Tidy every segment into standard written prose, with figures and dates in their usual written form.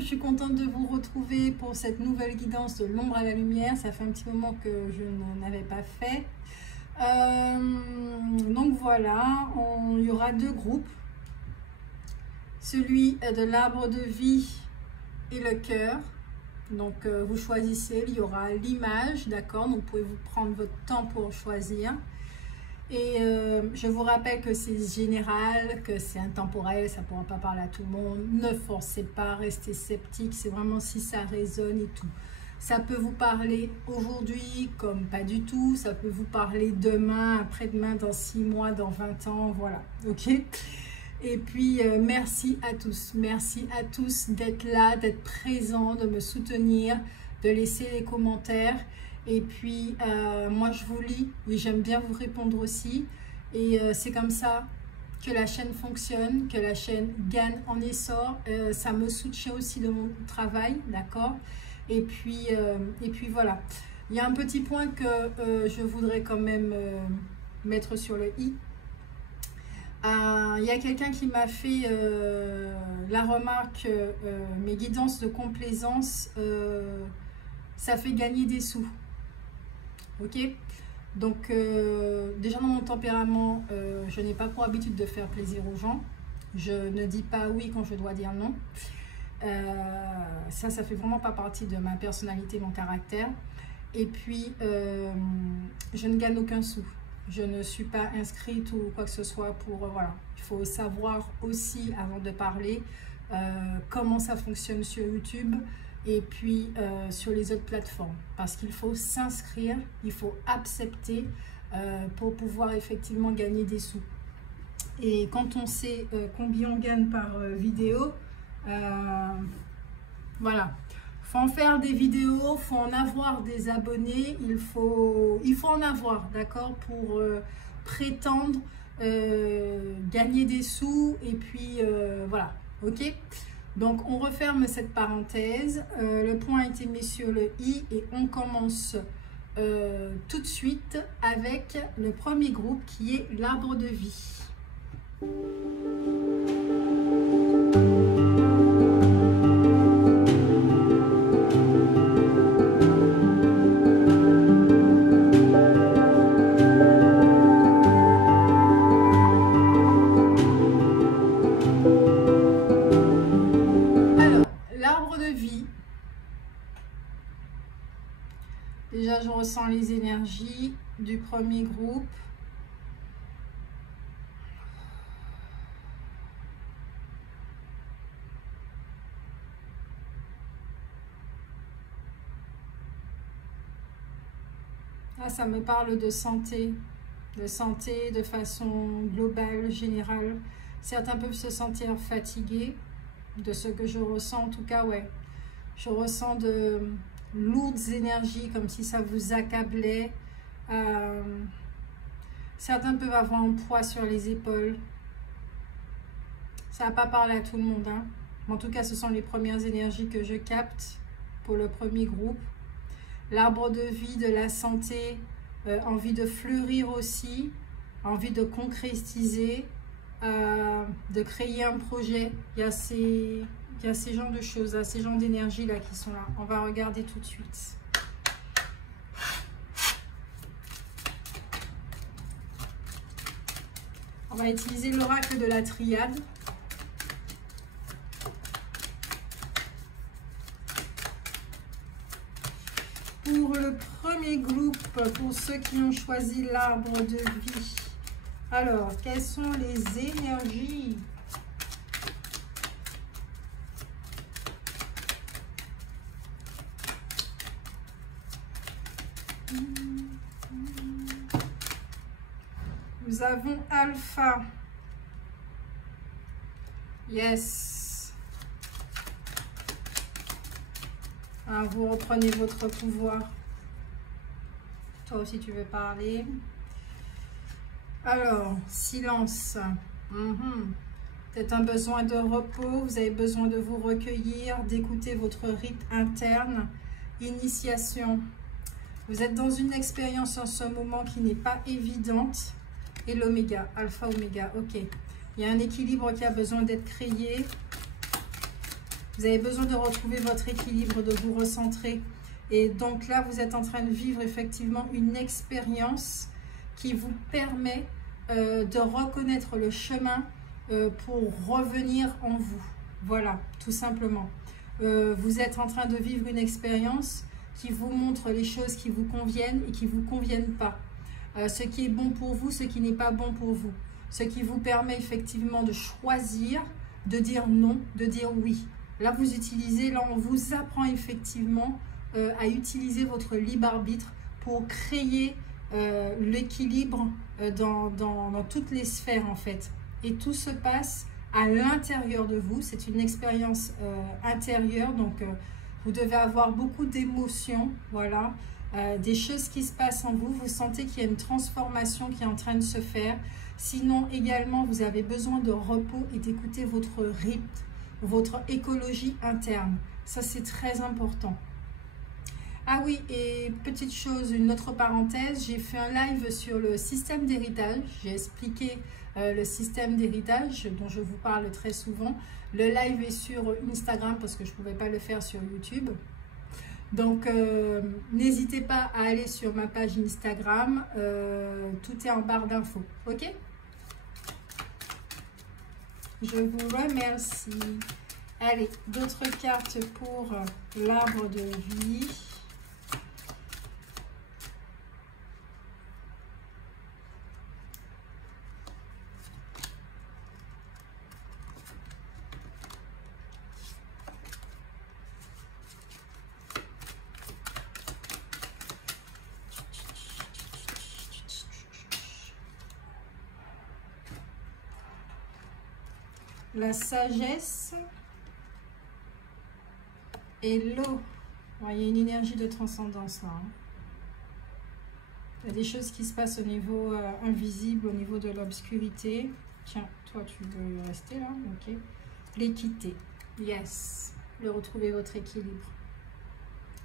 je suis contente de vous retrouver pour cette nouvelle guidance de l'ombre à la lumière. Ça fait un petit moment que je n'avais pas fait. Donc voilà, il y aura deux groupes. Celui de l'arbre de vie et le cœur. Donc vous choisissez, il y aura l'image, d'accord? Donc vous pouvez vous prendre votre temps pour choisir. Et je vous rappelle que c'est général, que c'est intemporel, ça ne pourra pas parler à tout le monde. Ne forcez pas, restez sceptique, c'est vraiment si ça résonne et tout. Ça peut vous parler aujourd'hui comme pas du tout, ça peut vous parler demain, après-demain, dans 6 mois, dans 20 ans, voilà, ok? Et puis merci à tous d'être là, d'être présents, de me soutenir, de laisser les commentaires. Et puis, moi, je vous lis et j'aime bien vous répondre aussi. Et c'est comme ça que la chaîne fonctionne, que la chaîne gagne en essor. Ça me soutient aussi de mon travail, d'accord? Et puis voilà. Il y a un petit point que je voudrais quand même mettre sur le i. Il y a quelqu'un qui m'a fait la remarque, mes guidances de complaisance, ça fait gagner des sous. Ok, donc déjà dans mon tempérament, je n'ai pas pour habitude de faire plaisir aux gens. Je ne dis pas oui quand je dois dire non. Ça fait vraiment pas partie de ma personnalité, mon caractère. Et puis, je ne gagne aucun sou. Je ne suis pas inscrite ou quoi que ce soit pour... voilà, il faut savoir aussi, avant de parler, comment ça fonctionne sur YouTube. Et puis sur les autres plateformes, parce qu'il faut s'inscrire, il faut accepter pour pouvoir effectivement gagner des sous. Et quand on sait combien on gagne par vidéo, voilà, faut en faire des vidéos, faut en avoir des abonnés, il faut en avoir, d'accord, pour prétendre gagner des sous. Et puis voilà, ok. Donc, on referme cette parenthèse. Le point a été mis sur le i et on commence tout de suite avec le premier groupe qui est l'arbre de vie. Déjà, je ressens les énergies du premier groupe. Là, ça me parle de santé de façon globale, générale. Certains peuvent se sentir fatigués de ce que je ressens. En tout cas, ouais, je ressens de lourdes énergies, comme si ça vous accablait. Certains peuvent avoir un poids sur les épaules. Ça va pas parler à tout le monde, hein. En tout cas, ce sont les premières énergies que je capte pour le premier groupe. L'arbre de vie, de la santé, envie de fleurir aussi, envie de concrétiser, de créer un projet. Il y a ces genres de choses, là, ces genres d'énergie là qui sont là. On va regarder tout de suite. On va utiliser l'oracle de la triade. Pour le premier groupe, pour ceux qui ont choisi l'arbre de vie. Alors, quelles sont les énergies ? Nous avons Alpha. Yes. Ah, vous reprenez votre pouvoir. Toi aussi, tu veux parler. Alors, silence. Peut-être un besoin de repos. Vous avez besoin de vous recueillir, d'écouter votre rythme interne. Initiation. Vous êtes dans une expérience en ce moment qui n'est pas évidente. Et l'oméga, alpha, oméga, ok. Il y a un équilibre qui a besoin d'être créé. Vous avez besoin de retrouver votre équilibre, de vous recentrer. Et donc là, vous êtes en train de vivre effectivement une expérience qui vous permet de reconnaître le chemin pour revenir en vous. Voilà, tout simplement. Vous êtes en train de vivre une expérience qui vous montre les choses qui vous conviennent et qui ne vous conviennent pas. Ce qui est bon pour vous, ce qui n'est pas bon pour vous. Ce qui vous permet effectivement de choisir, de dire non, de dire oui. Là, vous utilisez, là, on vous apprend effectivement à utiliser votre libre arbitre pour créer l'équilibre dans toutes les sphères, en fait. Et tout se passe à l'intérieur de vous. C'est une expérience intérieure, donc vous devez avoir beaucoup d'émotions, voilà. Des choses qui se passent en vous, vous sentez qu'il y a une transformation qui est en train de se faire. Sinon, également, vous avez besoin de repos et d'écouter votre rythme, votre écologie interne. Ça, c'est très important. Ah oui, et petite chose, une autre parenthèse, j'ai fait un live sur le système d'héritage. J'ai expliqué le système d'héritage dont je vous parle très souvent. Le live est sur Instagram parce que je ne pouvais pas le faire sur YouTube. Donc, n'hésitez pas à aller sur ma page Instagram. Tout est en barre d'infos. OK? Je vous remercie. Allez, d'autres cartes pour l'arbre de vie. La sagesse et l'eau. Il y a une énergie de transcendance là. Il y a des choses qui se passent au niveau invisible, au niveau de l'obscurité. Tiens, toi tu veux rester là, ok. L'équité, yes. Le retrouver votre équilibre.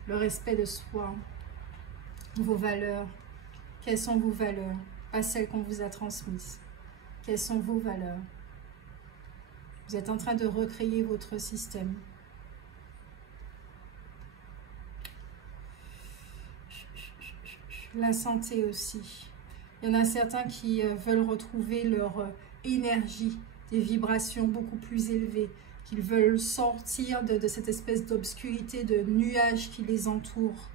Le respect de soi. Vos valeurs. Quelles sont vos valeurs? Pas celles qu'on vous a transmises. Quelles sont vos valeurs? Vous êtes en train de recréer votre système. La santé aussi. Il y en a certains qui veulent retrouver leur énergie, des vibrations beaucoup plus élevées, qu'ils veulent sortir de cette espèce d'obscurité, de nuages qui les entourent.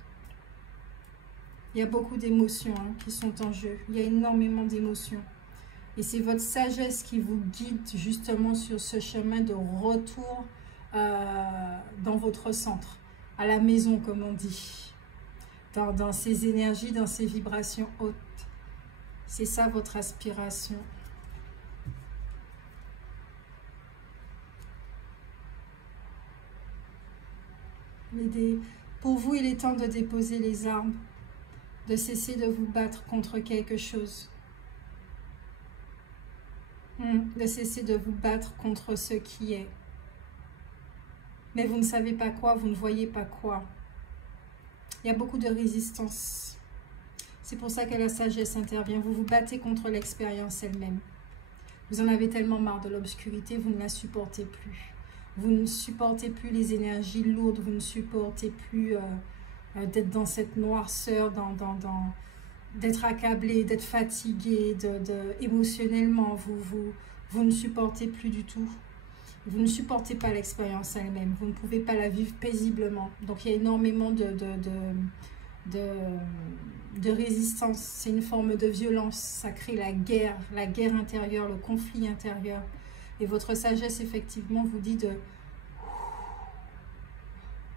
Il y a beaucoup d'émotions qui sont en jeu. Il y a énormément d'émotions. Et c'est votre sagesse qui vous guide justement sur ce chemin de retour dans votre centre, à la maison comme on dit, dans ces énergies, dans ces vibrations hautes. C'est ça votre aspiration. Pour vous, il est temps de déposer les armes, de cesser de vous battre contre quelque chose. De cesser de vous battre contre ce qui est. Mais vous ne savez pas quoi, vous ne voyez pas quoi. Il y a beaucoup de résistance. C'est pour ça que la sagesse intervient. Vous vous battez contre l'expérience elle-même. Vous en avez tellement marre de l'obscurité, vous ne la supportez plus. Vous ne supportez plus les énergies lourdes, vous ne supportez plus d'être dans cette noirceur, d'être accablé, d'être fatigué, émotionnellement, vous ne supportez plus du tout. Vous ne supportez pas l'expérience elle-même. Vous ne pouvez pas la vivre paisiblement. Donc, il y a énormément de résistance. C'est une forme de violence. Ça crée la guerre intérieure, le conflit intérieur. Et votre sagesse, effectivement, vous dit de...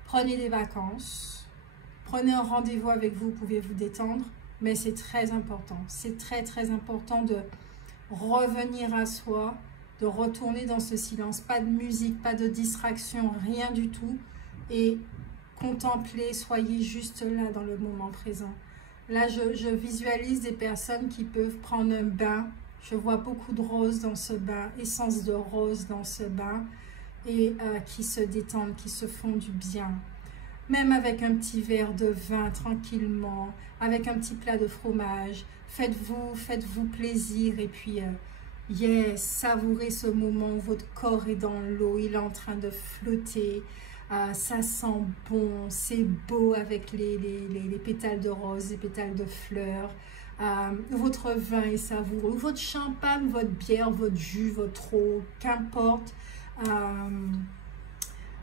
Prenez des vacances. Prenez un rendez-vous avec vous. Vous pouvez vous détendre. Mais c'est très important, c'est très très important de revenir à soi, de retourner dans ce silence. Pas de musique, pas de distraction, rien du tout. Et contemplez, soyez juste là dans le moment présent. Là, je visualise des personnes qui peuvent prendre un bain. Je vois beaucoup de roses dans ce bain, essence de rose dans ce bain. Et qui se détendent, qui se font du bien. Même avec un petit verre de vin tranquillement, avec un petit plat de fromage, faites-vous plaisir et puis Yes, savourez ce moment où votre corps est dans l'eau, il est en train de flotter. Ça sent bon, c'est beau avec les pétales de rose, les pétales de fleurs. Votre vin est savoureux, votre champagne, votre bière, votre jus, votre eau, qu'importe.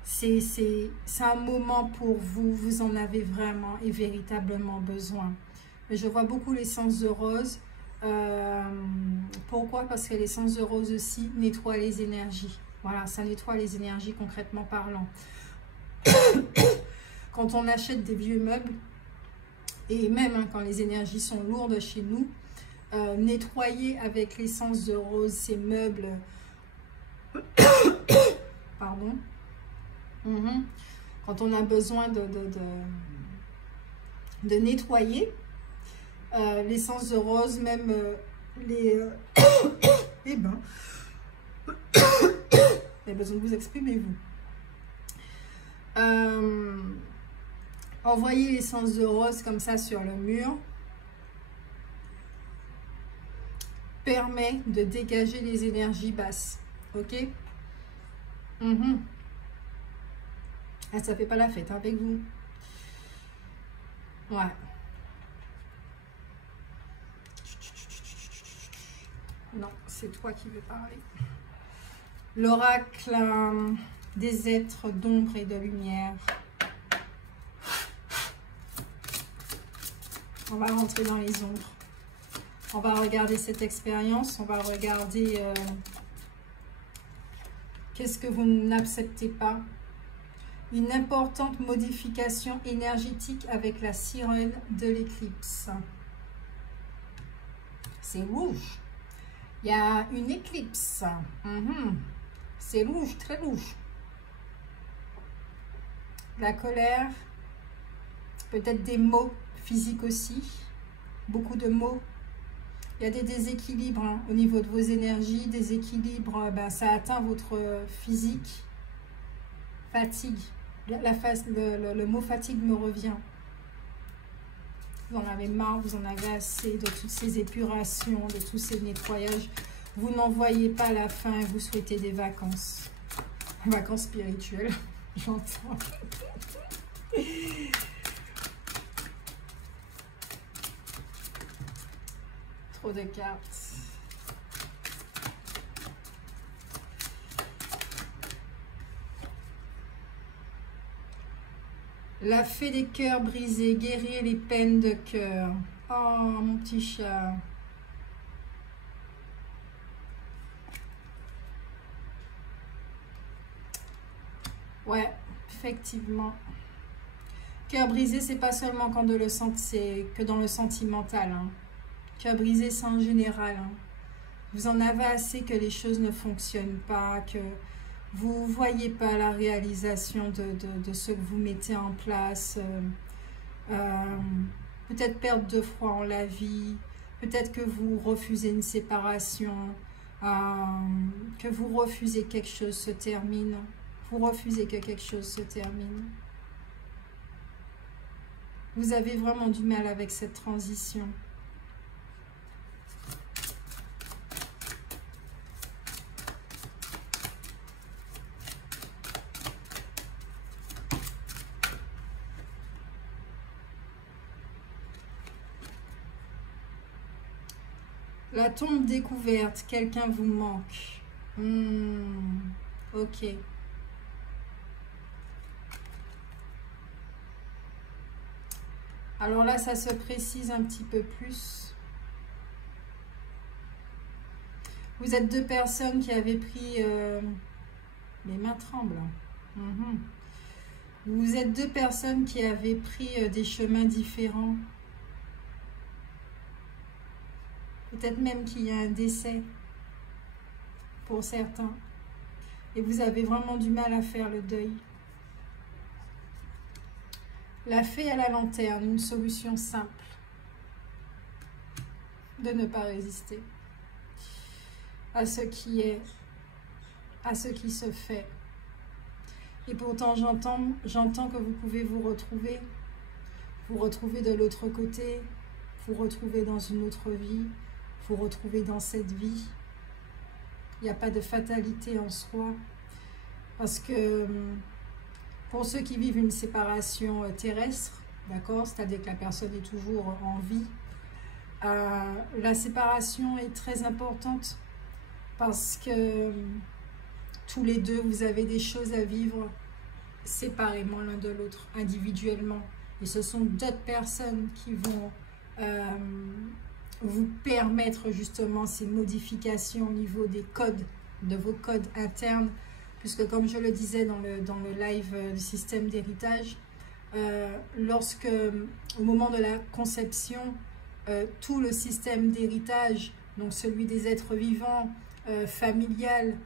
C'est un moment pour vous, vous en avez vraiment et véritablement besoin. Je vois beaucoup l'essence de rose. Pourquoi? Parce que l'essence de rose aussi nettoie les énergies. Voilà, ça nettoie les énergies concrètement parlant. Quand on achète des vieux meubles, et même hein, quand les énergies sont lourdes chez nous, nettoyer avec l'essence de rose ces meubles, pardon, quand on a besoin de nettoyer, l'essence de rose, même les bains, vous avez besoin de vous exprimer, vous. Envoyez l'essence de rose comme ça sur le mur permet de dégager les énergies basses. Ok. Ah, ça fait pas la fête hein, avec vous. Ouais. Non, c'est toi qui veux parler. L'oracle des êtres d'ombre et de lumière. On va rentrer dans les ombres. On va regarder cette expérience. On va regarder qu'est-ce que vous n'acceptez pas. Une importante modification énergétique avec la sirène de l'éclipse. C'est rouge. Il y a une éclipse. C'est rouge, très rouge. La colère. Peut-être des maux physiques aussi. Beaucoup de maux. Il y a des déséquilibres hein, au niveau de vos énergies. Déséquilibres, ça atteint votre physique. Fatigue. Le mot fatigue me revient. Vous en avez marre, vous en avez assez de toutes ces épurations, de tous ces nettoyages. Vous n'en voyez pas la fin et vous souhaitez des vacances. Vacances spirituelles, j'entends. Trop de cartes. La fée des cœurs brisés, guérir les peines de cœur. Oh, mon petit chat. Ouais, effectivement. Cœur brisé, c'est pas seulement quand c'est que dans le sentimental. Hein. Cœur brisé, c'est en général. Hein. Vous en avez assez que les choses ne fonctionnent pas, que vous ne voyez pas la réalisation de ce que vous mettez en place. Peut-être perdre de foi en la vie. Peut-être que vous refusez une séparation. Que vous refusez que quelque chose se termine. Vous refusez que quelque chose se termine. Vous avez vraiment du mal avec cette transition. La tombe découverte, quelqu'un vous manque. Ok. Alors là, ça se précise un petit peu plus. Vous êtes deux personnes qui avaient pris... les mains tremblent. Vous êtes deux personnes qui avaient pris des chemins différents. Peut-être même qu'il y a un décès pour certains. Et vous avez vraiment du mal à faire le deuil. La fée à la lanterne, une solution simple de ne pas résister à ce qui est, à ce qui se fait. Et pourtant, j'entends que vous pouvez vous retrouver de l'autre côté, vous retrouver dans une autre vie, vous retrouver dans cette vie. Il n'y a pas de fatalité en soi. Parce que pour ceux qui vivent une séparation terrestre, d'accord, c'est-à-dire que la personne est toujours en vie, la séparation est très importante parce que tous les deux, vous avez des choses à vivre séparément l'un de l'autre, individuellement. Et ce sont d'autres personnes qui vont vous permettre justement ces modifications au niveau des codes, de vos codes internes, puisque comme je le disais dans le live du système d'héritage, lorsque au moment de la conception, tout le système d'héritage, donc celui des êtres vivants, familial,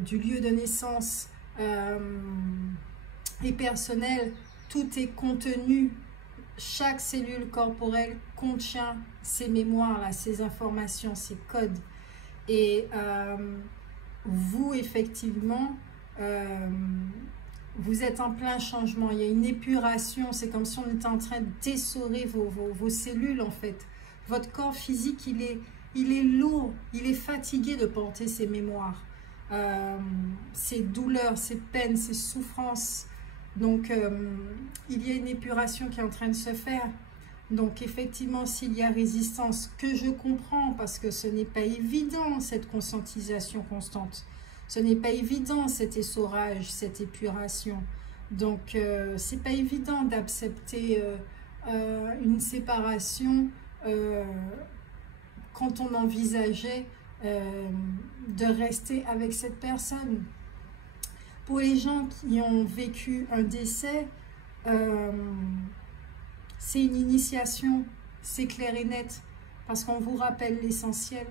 du lieu de naissance et personnel, tout est contenu. Chaque cellule corporelle contient ces mémoires-là, ces informations, ces codes. Et vous, effectivement, vous êtes en plein changement. Il y a une épuration. C'est comme si on était en train de dessorer vos cellules, en fait. Votre corps physique, il est lourd. Il est fatigué de porter ces mémoires. Ces douleurs, ces peines, ces souffrances. Donc, il y a une épuration qui est en train de se faire. Donc, effectivement, s'il y a résistance, que je comprends, parce que ce n'est pas évident, cette conscientisation constante. Ce n'est pas évident, cet essorage, cette épuration. Donc, c'est pas évident d'accepter une séparation quand on envisageait de rester avec cette personne. Pour les gens qui ont vécu un décès, c'est une initiation, c'est clair et net, parce qu'on vous rappelle l'essentiel.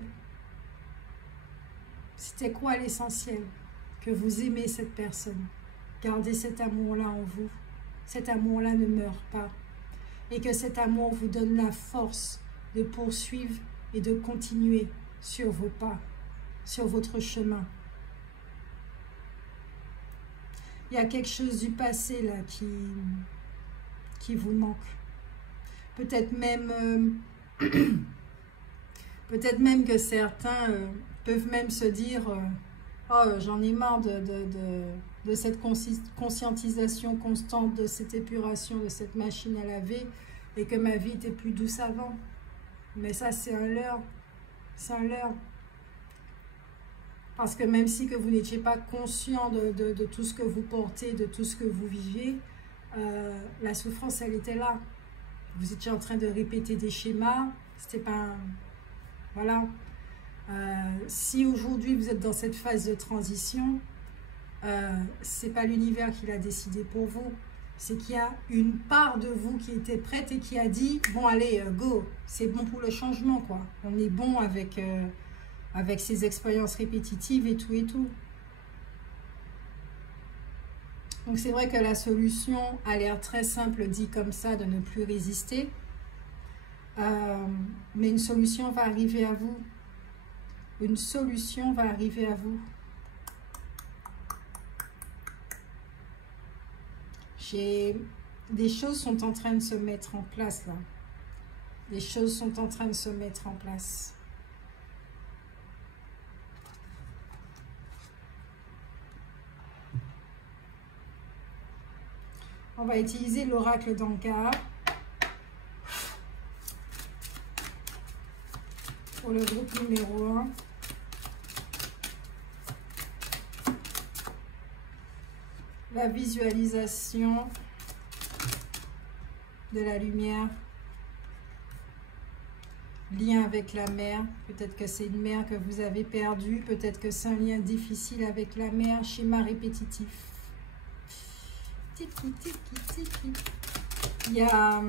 C'était quoi l'essentiel? Que vous aimez cette personne. Gardez cet amour-là en vous. Cet amour-là ne meurt pas. Et que cet amour vous donne la force de poursuivre et de continuer sur vos pas, sur votre chemin. Il y a quelque chose du passé là qui vous manque. Peut-être même que certains peuvent même se dire oh, j'en ai marre de cette conscientisation constante, de cette épuration, de cette machine à laver, et que ma vie était plus douce avant. Mais ça, c'est un leurre. C'est un leurre. Parce que même si que vous n'étiez pas conscient de tout ce que vous portez, de tout ce que vous viviez, la souffrance, elle était là. Vous étiez en train de répéter des schémas. C'était pas... Voilà. Si aujourd'hui vous êtes dans cette phase de transition, c'est pas l'univers qui l'a décidé pour vous. C'est qu'il y a une part de vous qui était prête et qui a dit « Bon, allez, go, c'est bon pour le changement, quoi. On est bon avec ces expériences répétitives et tout et tout. » Donc c'est vrai que la solution a l'air très simple dit comme ça, de ne plus résister. Mais une solution va arriver à vous. Une solution va arriver à vous. Des choses sont en train de se mettre en place là. Des choses sont en train de se mettre en place. On va utiliser l'oracle d'Ankar pour le groupe numéro 1. La visualisation de la lumière, lien avec la mer. Peut-être que c'est une mer que vous avez perdue, peut-être que c'est un lien difficile avec la mer, schéma répétitif. Tiki, tiki, tiki. Il y a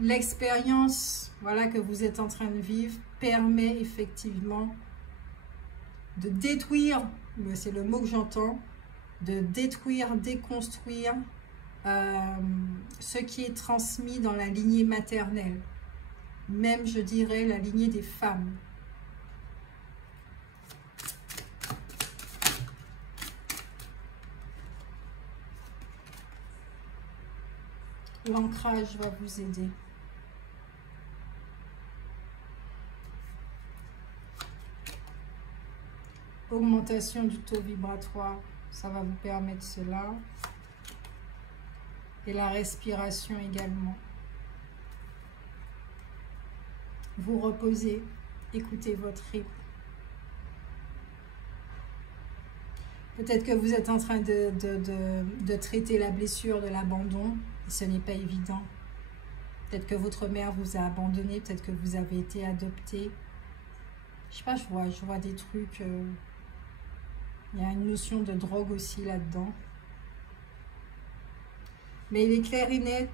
l'expérience, voilà, que vous êtes en train de vivre, permet effectivement de détruire, c'est le mot que j'entends, de détruire, déconstruire ce qui est transmis dans la lignée maternelle, même je dirais la lignée des femmes. L'ancrage va vous aider. augmentation du taux vibratoire, ça va vous permettre cela. Et la respiration également. Vous reposez, écoutez votre rythme. Peut-être que vous êtes en train de traiter la blessure de l'abandon, et ce n'est pas évident. Peut-être que votre mère vous a abandonné, peut-être que vous avez été adopté. Je sais pas, je vois des trucs. Il y a une notion de drogue aussi là-dedans. Mais il est clair et net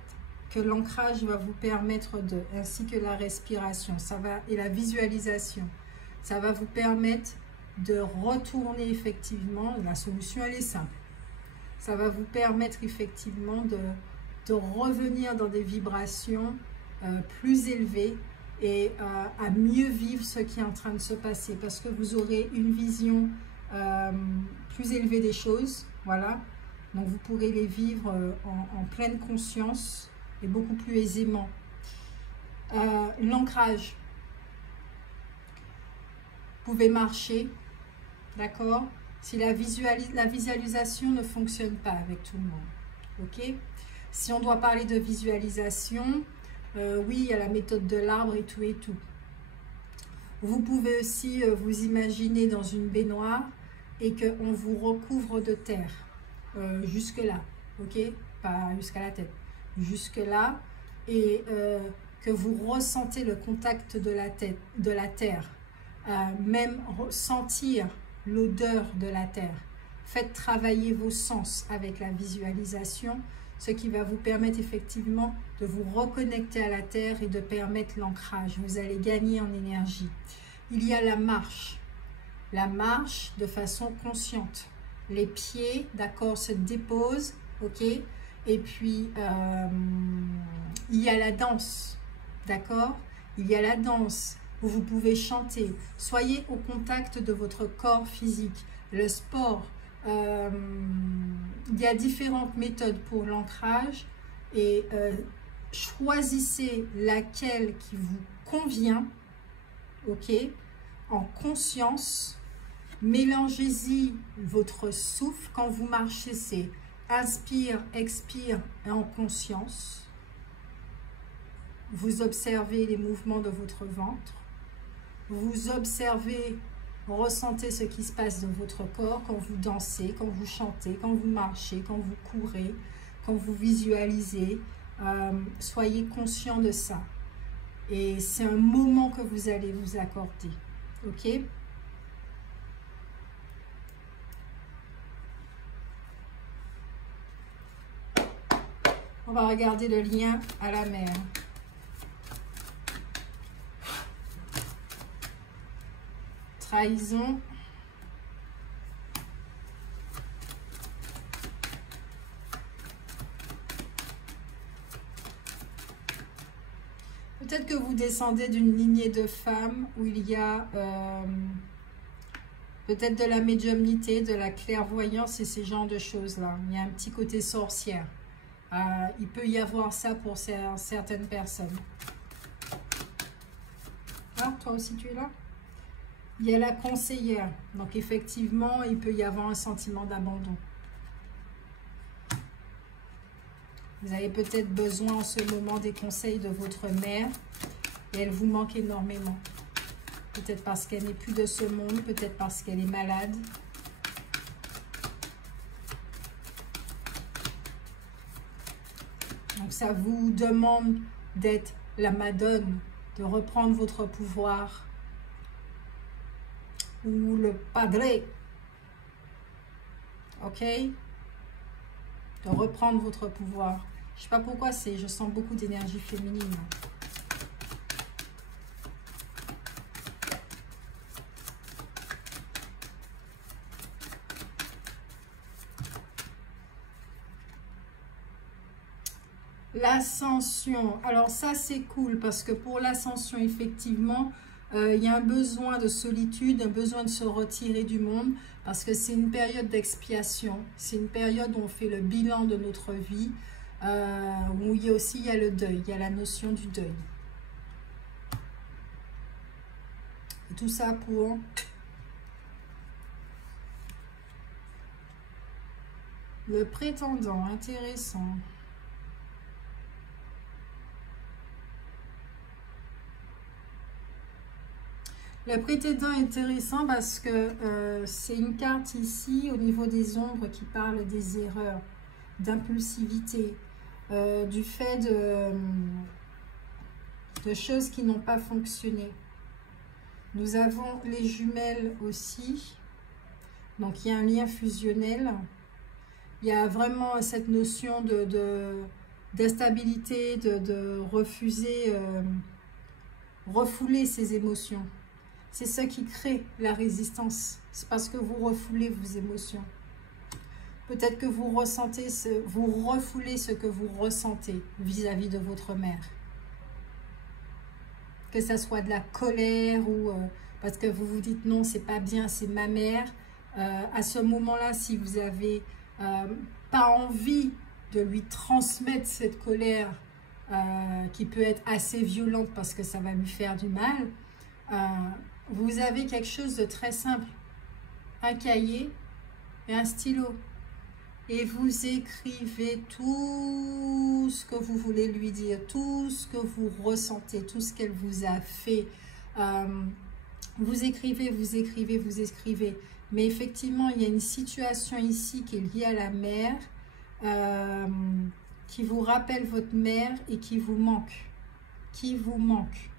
que l'ancrage va vous permettre ainsi que la respiration, et la visualisation, ça va vous permettre de retourner effectivement, la solution elle est simple, ça va vous permettre effectivement de revenir dans des vibrations plus élevées et à mieux vivre ce qui est en train de se passer, parce que vous aurez une vision plus élevée des choses, voilà. Donc vous pourrez les vivre en pleine conscience et beaucoup plus aisément. L'ancrage. Vous pouvez marcher, d'accord? Si la visualisation ne fonctionne pas avec tout le monde, ok? Si on doit parler de visualisation, oui, il y a la méthode de l'arbre et tout et tout. Vous pouvez aussi vous imaginer dans une baignoire et qu'on vous recouvre de terre. Jusque là, ok, pas jusqu'à la tête, jusque là, et que vous ressentez le contact de la terre, même sentir l'odeur de la terre. Faites travailler vos sens avec la visualisation, ce qui va vous permettre effectivement de vous reconnecter à la terre et de permettre l'ancrage. Vous allez gagner en énergie. Il y a la marche de façon consciente. Les pieds, d'accord, se déposent, ok. Et puis, il y a la danse, d'accord. Il y a la danse où vous pouvez chanter. Soyez au contact de votre corps physique. Le sport, il y a différentes méthodes pour l'ancrage. Et choisissez laquelle qui vous convient, ok, en conscience. Mélangez-y votre souffle. Quand vous marchez, c'est inspire, expire et en conscience. Vous observez les mouvements de votre ventre. Vous observez, ressentez ce qui se passe dans votre corps quand vous dansez, quand vous chantez, quand vous marchez, quand vous courez, quand vous visualisez. Soyez conscient de ça. Et c'est un moment que vous allez vous accorder. Ok ? On va regarder le lien à la mer. Trahison. Peut-être que vous descendez d'une lignée de femmes où il y a peut-être de la médiumnité, de la clairvoyance et ces genres de choses-là. Il y a un petit côté sorcière. Il peut y avoir ça pour certaines personnes. Ah, toi aussi tu es là? Il y a la conseillère. Donc effectivement, il peut y avoir un sentiment d'abandon. Vous avez peut-être besoin en ce moment des conseils de votre mère et elle vous manque énormément. Peut-être parce qu'elle n'est plus de ce monde, peut-être parce qu'elle est malade. Donc ça vous demande d'être la Madone, de reprendre votre pouvoir. Ou le Padre. Ok? De reprendre votre pouvoir. Je ne sais pas pourquoi, je sens beaucoup d'énergie féminine. L'ascension. Alors ça, c'est cool parce que pour l'ascension, effectivement, il y a un besoin de solitude, un besoin de se retirer du monde parce que c'est une période d'expiation. C'est une période où on fait le bilan de notre vie, où il y a le deuil, il y a la notion du deuil. Et tout ça pour Le prétendant, intéressant. Le prétendant est intéressant parce que c'est une carte ici au niveau des ombres qui parle des erreurs, d'impulsivité, du fait de choses qui n'ont pas fonctionné. Nous avons les jumelles aussi, donc il y a un lien fusionnel. Il y a vraiment cette notion d'instabilité, de refuser, refouler ses émotions. C'est ça qui crée la résistance. C'est parce que vous refoulez vos émotions. Peut-être que vous ressentez, vous refoulez ce que vous ressentez vis-à-vis de votre mère. Que ça soit de la colère ou parce que vous vous dites non, c'est pas bien, c'est ma mère. À ce moment-là, si vous avez pas envie de lui transmettre cette colère qui peut être assez violente parce que ça va lui faire du mal, vous avez quelque chose de très simple, un cahier et un stylo. Et vous écrivez tout ce que vous voulez lui dire, tout ce que vous ressentez, tout ce qu'elle vous a fait. Vous écrivez, vous écrivez, vous écrivez. Mais effectivement, il y a une situation ici qui est liée à la mère, qui vous rappelle votre mère et qui vous manque. Qui vous manque.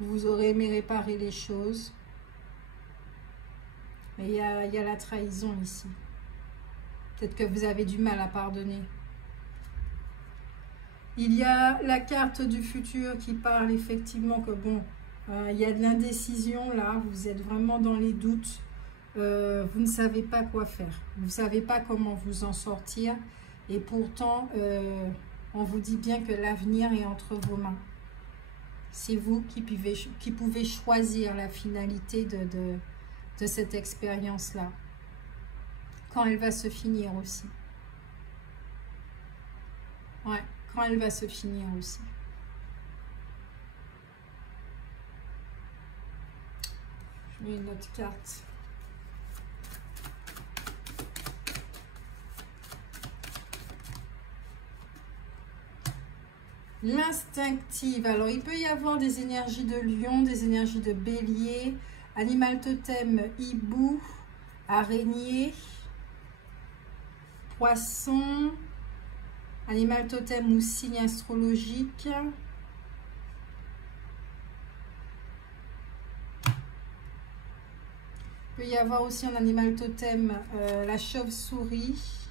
Vous aurez aimé réparer les choses. Mais il y a la trahison ici. Peut-être que vous avez du mal à pardonner. Il y a la carte du futur qui parle effectivement que bon, il y a de l'indécision là. Vous êtes vraiment dans les doutes. Vous ne savez pas quoi faire. Vous ne savez pas comment vous en sortir. Et pourtant, on vous dit bien que l'avenir est entre vos mains. C'est vous qui pouvez choisir la finalité de cette expérience-là. Quand elle va se finir aussi. Ouais, quand elle va se finir aussi. Je mets une autre carte. L'instinctive. Alors, il peut y avoir des énergies de lion, des énergies de bélier, animal totem, hibou, araignée, poisson, animal totem ou signe astrologique. Il peut y avoir aussi un animal totem, la chauve-souris.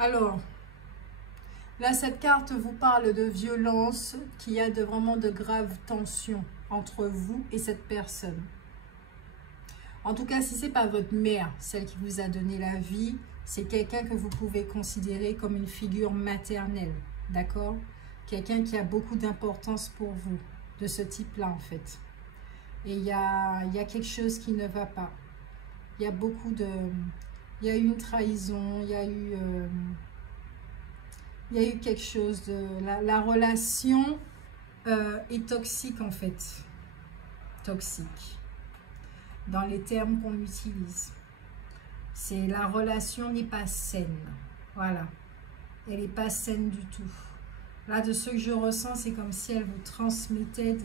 Alors, là, cette carte vous parle de violence, qu'il y a vraiment de graves tensions entre vous et cette personne. En tout cas, si ce n'est pas votre mère, celle qui vous a donné la vie, c'est quelqu'un que vous pouvez considérer comme une figure maternelle, d'accord? Quelqu'un qui a beaucoup d'importance pour vous, de ce type-là en fait. Et il y a quelque chose qui ne va pas. Il y a beaucoup de... Il y a eu une trahison, il y a eu quelque chose de... La relation est toxique en fait. Toxique. Dans les termes qu'on utilise. C'est la relation n'est pas saine. Voilà. Elle n'est pas saine du tout. Là, de ce que je ressens, c'est comme si elle vous transmettait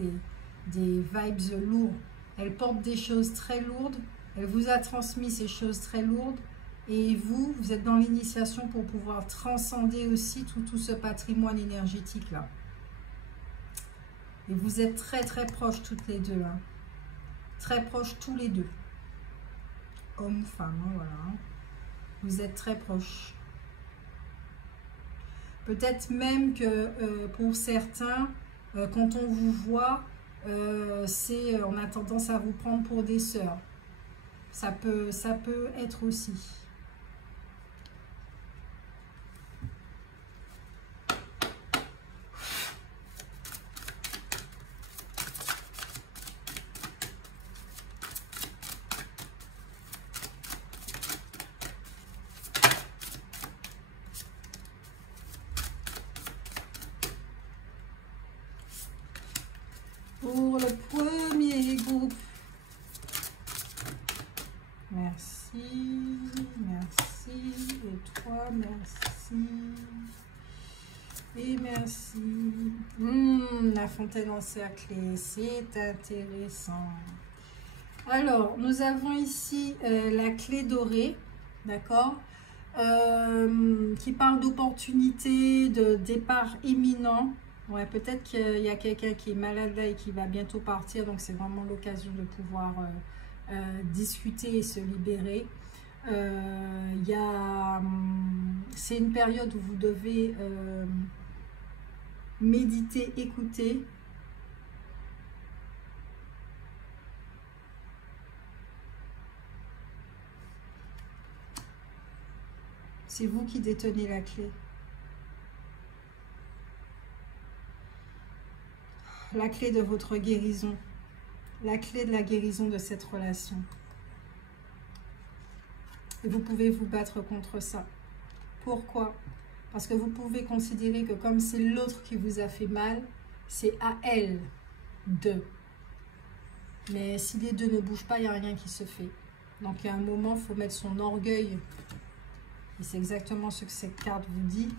des vibes lourdes. Elle porte des choses très lourdes. Elle vous a transmis ces choses très lourdes. Et vous êtes dans l'initiation pour pouvoir transcender aussi tout ce patrimoine énergétique-là. Et vous êtes très très proches toutes les deux. Hein. Très proches tous les deux. Homme, femme, hein, voilà. Vous êtes très proches. Peut-être même que pour certains, quand on vous voit, on a tendance à vous prendre pour des sœurs. Ça peut être aussi. Merci, merci. Et toi, merci. Et merci. La fontaine encerclée, c'est intéressant. Alors, nous avons ici la clé dorée, d'accord, qui parle d'opportunité, de départ imminent. Ouais, peut-être qu'il y a quelqu'un qui est malade là et qui va bientôt partir, donc c'est vraiment l'occasion de pouvoir discuter et se libérer. C'est une période où vous devez méditer, écouter. C'est vous qui détenez la clé. La clé de votre guérison. La clé de la guérison de cette relation. Et vous pouvez vous battre contre ça. Pourquoi? Parce que vous pouvez considérer que comme c'est l'autre qui vous a fait mal, c'est à elle de. Mais si les deux ne bougent pas, il n'y a rien qui se fait. Donc, il y a un moment, il faut mettre son orgueil. Et c'est exactement ce que cette carte vous dit.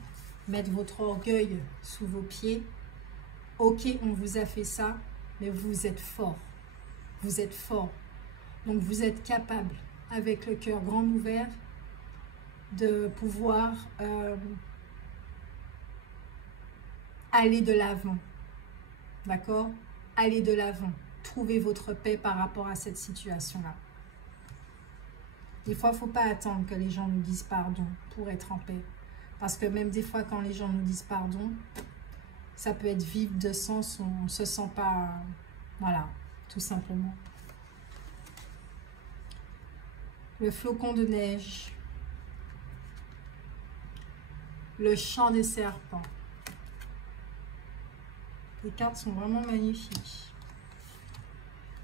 Mettre votre orgueil sous vos pieds. Ok, on vous a fait ça, mais vous êtes fort. Vous êtes fort. Donc, vous êtes capable, avec le cœur grand ouvert, de pouvoir aller de l'avant. D'accord? Aller de l'avant. Trouver votre paix par rapport à cette situation-là. Des fois, il ne faut pas attendre que les gens nous disent pardon pour être en paix. Parce que même des fois, quand les gens nous disent pardon, ça peut être vide de sens, on ne se sent pas... Voilà, tout simplement. Le flocon de neige. Le chant des serpents. Les cartes sont vraiment magnifiques.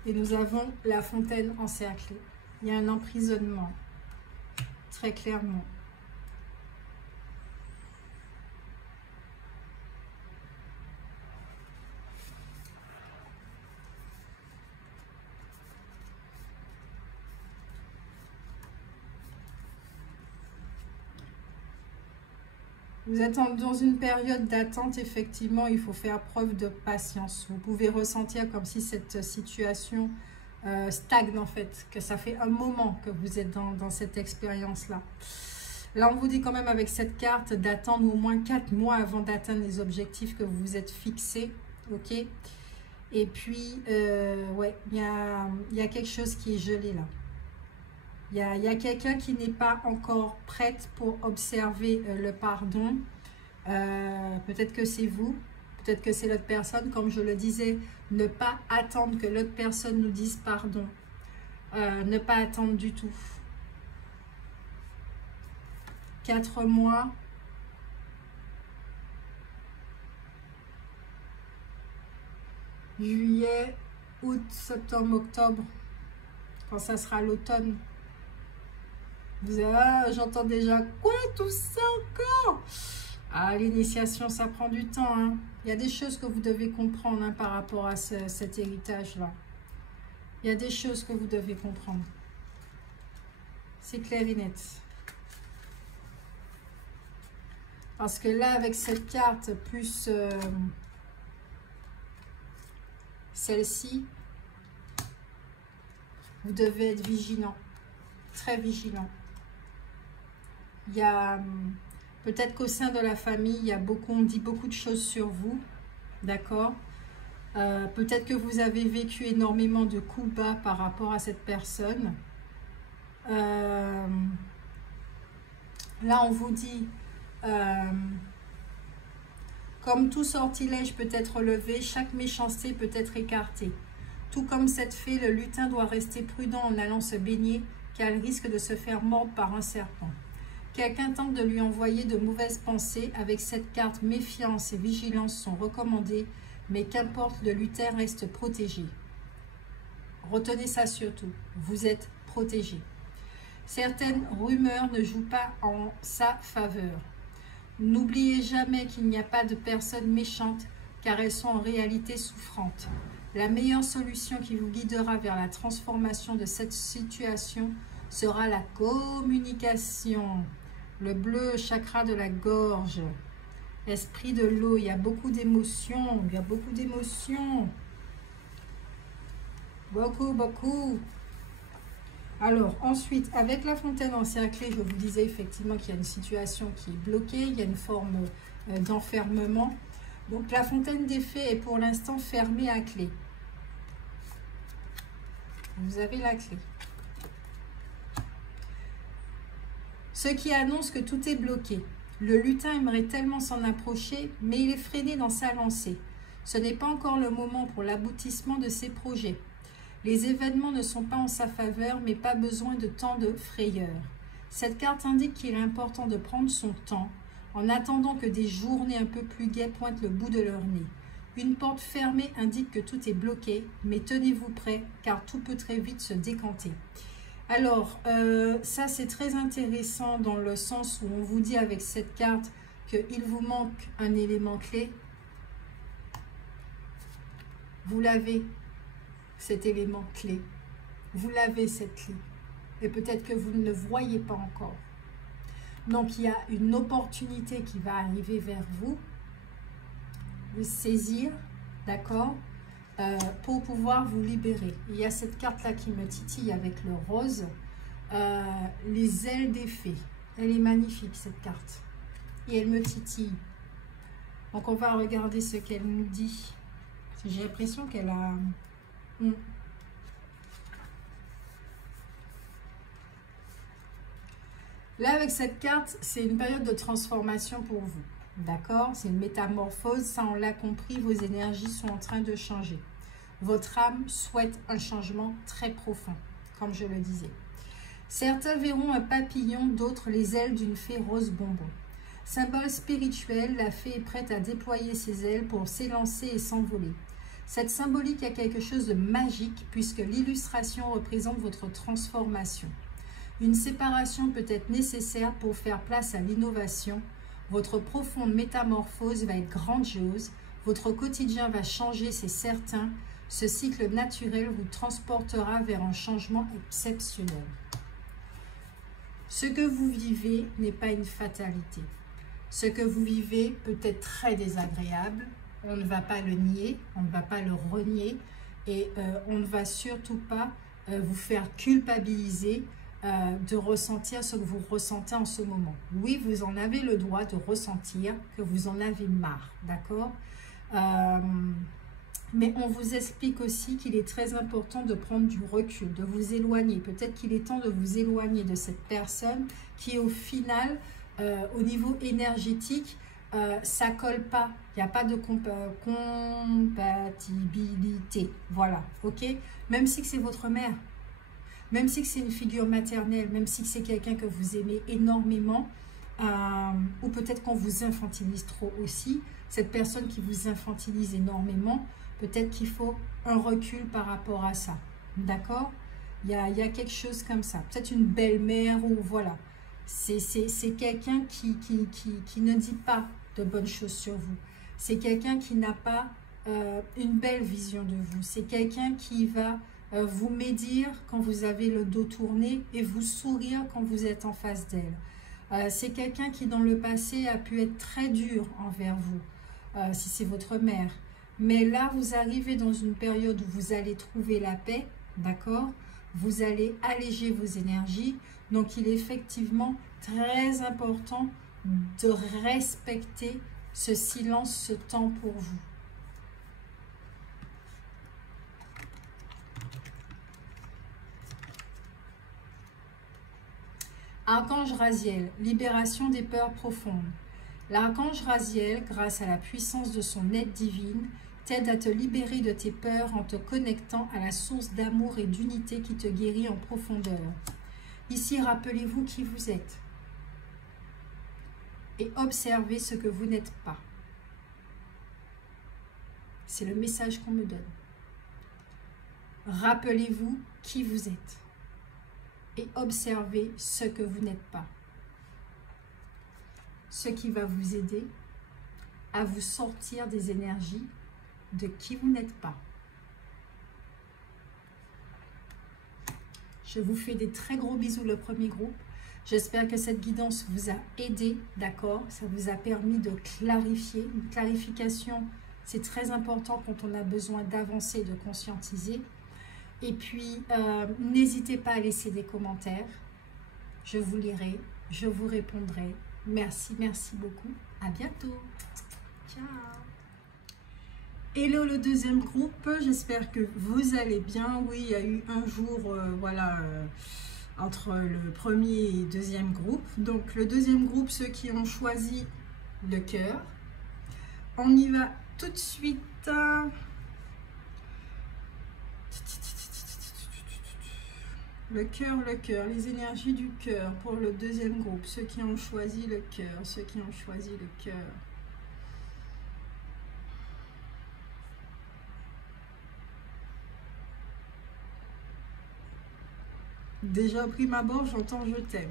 Et nous avons la fontaine encerclée. Il y a un emprisonnement, très clairement. Vous êtes dans une période d'attente, effectivement, il faut faire preuve de patience. Vous pouvez ressentir comme si cette situation stagne en fait, que ça fait un moment que vous êtes dans cette expérience-là. Là, on vous dit quand même avec cette carte d'attendre au moins 4 mois avant d'atteindre les objectifs que vous vous êtes fixés, ok? Et puis, ouais, il y a quelque chose qui est gelé là. Il y a quelqu'un qui n'est pas encore prête pour observer le pardon. Peut-être que c'est vous, peut-être que c'est l'autre personne. Comme je le disais, ne pas attendre que l'autre personne nous dise pardon. Ne pas attendre du tout. 4 mois. Juillet, août, septembre, octobre. Quand ça sera l'automne. Ah, j'entends déjà quoi tout ça encore? Ah, l'initiation, ça prend du temps. Hein. Il y a des choses que vous devez comprendre hein, par rapport à cet héritage-là. Il y a des choses que vous devez comprendre. C'est clair et net. Parce que là, avec cette carte, plus celle-ci, vous devez être vigilant. Très vigilant. Il y a peut-être qu'au sein de la famille, il y a on dit beaucoup de choses sur vous, d'accord? Peut-être que vous avez vécu énormément de coups bas par rapport à cette personne. Là, on vous dit, comme tout sortilège peut être levé, chaque méchanceté peut être écartée. Tout comme cette fée, le lutin doit rester prudent en allant se baigner, car il risque de se faire mordre par un serpent. Quelqu'un tente de lui envoyer de mauvaises pensées. Avec cette carte, méfiance et vigilance sont recommandées, mais qu'importe, le lutin reste protégé. Retenez ça surtout, vous êtes protégé. Certaines rumeurs ne jouent pas en sa faveur. N'oubliez jamais qu'il n'y a pas de personnes méchantes, car elles sont en réalité souffrantes. La meilleure solution qui vous guidera vers la transformation de cette situation sera la communication. Le bleu, chakra de la gorge. Esprit de l'eau, il y a beaucoup d'émotions. Il y a beaucoup d'émotions. Beaucoup, beaucoup. Alors, ensuite, avec la fontaine encerclée, je vous disais effectivement qu'il y a une situation qui est bloquée. Il y a une forme d'enfermement. Donc, la fontaine des fées est pour l'instant fermée à clé. Vous avez la clé. Ce qui annonce que tout est bloqué. Le lutin aimerait tellement s'en approcher, mais il est freiné dans sa lancée. Ce n'est pas encore le moment pour l'aboutissement de ses projets. Les événements ne sont pas en sa faveur, mais pas besoin de tant de frayeur. Cette carte indique qu'il est important de prendre son temps, en attendant que des journées un peu plus gaies pointent le bout de leur nez. Une porte fermée indique que tout est bloqué, mais tenez-vous prêts, car tout peut très vite se décanter. Alors, ça c'est très intéressant dans le sens où on vous dit avec cette carte qu'il vous manque un élément clé. Vous l'avez, cet élément clé. Vous l'avez, cette clé. Et peut-être que vous ne le voyez pas encore. Donc, il y a une opportunité qui va arriver vers vous. Vous saisir, d'accord, pour pouvoir vous libérer. Il y a cette carte-là qui me titille avec le rose. Les ailes des fées. Elle est magnifique, cette carte. Et elle me titille. Donc, on va regarder ce qu'elle nous dit. J'ai l'impression qu'elle a... Là, avec cette carte, c'est une période de transformation pour vous. D'accord? C'est une métamorphose. Ça, on l'a compris. Vos énergies sont en train de changer. Votre âme souhaite un changement très profond, comme je le disais. Certains verront un papillon, d'autres les ailes d'une fée rose bonbon. Symbole spirituel, la fée est prête à déployer ses ailes pour s'élancer et s'envoler. Cette symbolique a quelque chose de magique puisque l'illustration représente votre transformation. Une séparation peut être nécessaire pour faire place à l'innovation. Votre profonde métamorphose va être grandiose. Votre quotidien va changer, c'est certain. Ce cycle naturel vous transportera vers un changement exceptionnel. Ce que vous vivez n'est pas une fatalité. Ce que vous vivez peut être très désagréable. On ne va pas le nier, on ne va pas le renier. Et on ne va surtout pas vous faire culpabiliser de ressentir ce que vous ressentez en ce moment. Oui, vous en avez le droit de ressentir que vous en avez marre, d'accord? Mais on vous explique aussi qu'il est très important de prendre du recul, de vous éloigner. Peut-être qu'il est temps de vous éloigner de cette personne qui, au final, au niveau énergétique, ça colle pas. Il n'y a pas de compatibilité. Voilà, ok? Même si c'est votre mère. Même si c'est une figure maternelle, même si c'est quelqu'un que vous aimez énormément, ou peut-être qu'on vous infantilise trop aussi, cette personne qui vous infantilise énormément, peut-être qu'il faut un recul par rapport à ça, d'accord? Il y a quelque chose comme ça, peut-être une belle-mère ou voilà, c'est quelqu'un qui ne dit pas de bonnes choses sur vous, c'est quelqu'un qui n'a pas une belle vision de vous, c'est quelqu'un qui va... vous médire quand vous avez le dos tourné et vous sourire quand vous êtes en face d'elle. C'est quelqu'un qui dans le passé a pu être très dur envers vous, si c'est votre mère. Mais là, vous arrivez dans une période où vous allez trouver la paix, d'accord? Vous allez alléger vos énergies. Donc, il est effectivement très important de respecter ce silence, ce temps pour vous. Archange Raziel, libération des peurs profondes. L'archange Raziel, grâce à la puissance de son aide divine, t'aide à te libérer de tes peurs en te connectant à la source d'amour et d'unité qui te guérit en profondeur. Ici, rappelez-vous qui vous êtes et observez ce que vous n'êtes pas. C'est le message qu'on me donne. Rappelez-vous qui vous êtes et observez ce que vous n'êtes pas. Ce qui va vous aider à vous sortir des énergies de qui vous n'êtes pas. Je vous fais des très gros bisous, le premier groupe. J'espère que cette guidance vous a aidé, d'accord? Ça vous a permis de clarifier. Une clarification, c'est très important quand on a besoin d'avancer, de conscientiser. Et puis, n'hésitez pas à laisser des commentaires. Je vous lirai, je vous répondrai. Merci, merci beaucoup. À bientôt. Ciao. Hello le deuxième groupe, j'espère que vous allez bien. Oui, il y a eu un jour, voilà, entre le premier et le deuxième groupe. Donc le deuxième groupe, ceux qui ont choisi le cœur. On y va tout de suite. Le cœur, les énergies du cœur pour le deuxième groupe. Ceux qui ont choisi le cœur, ceux qui ont choisi le cœur. Déjà pris ma abord, j'entends je t'aime.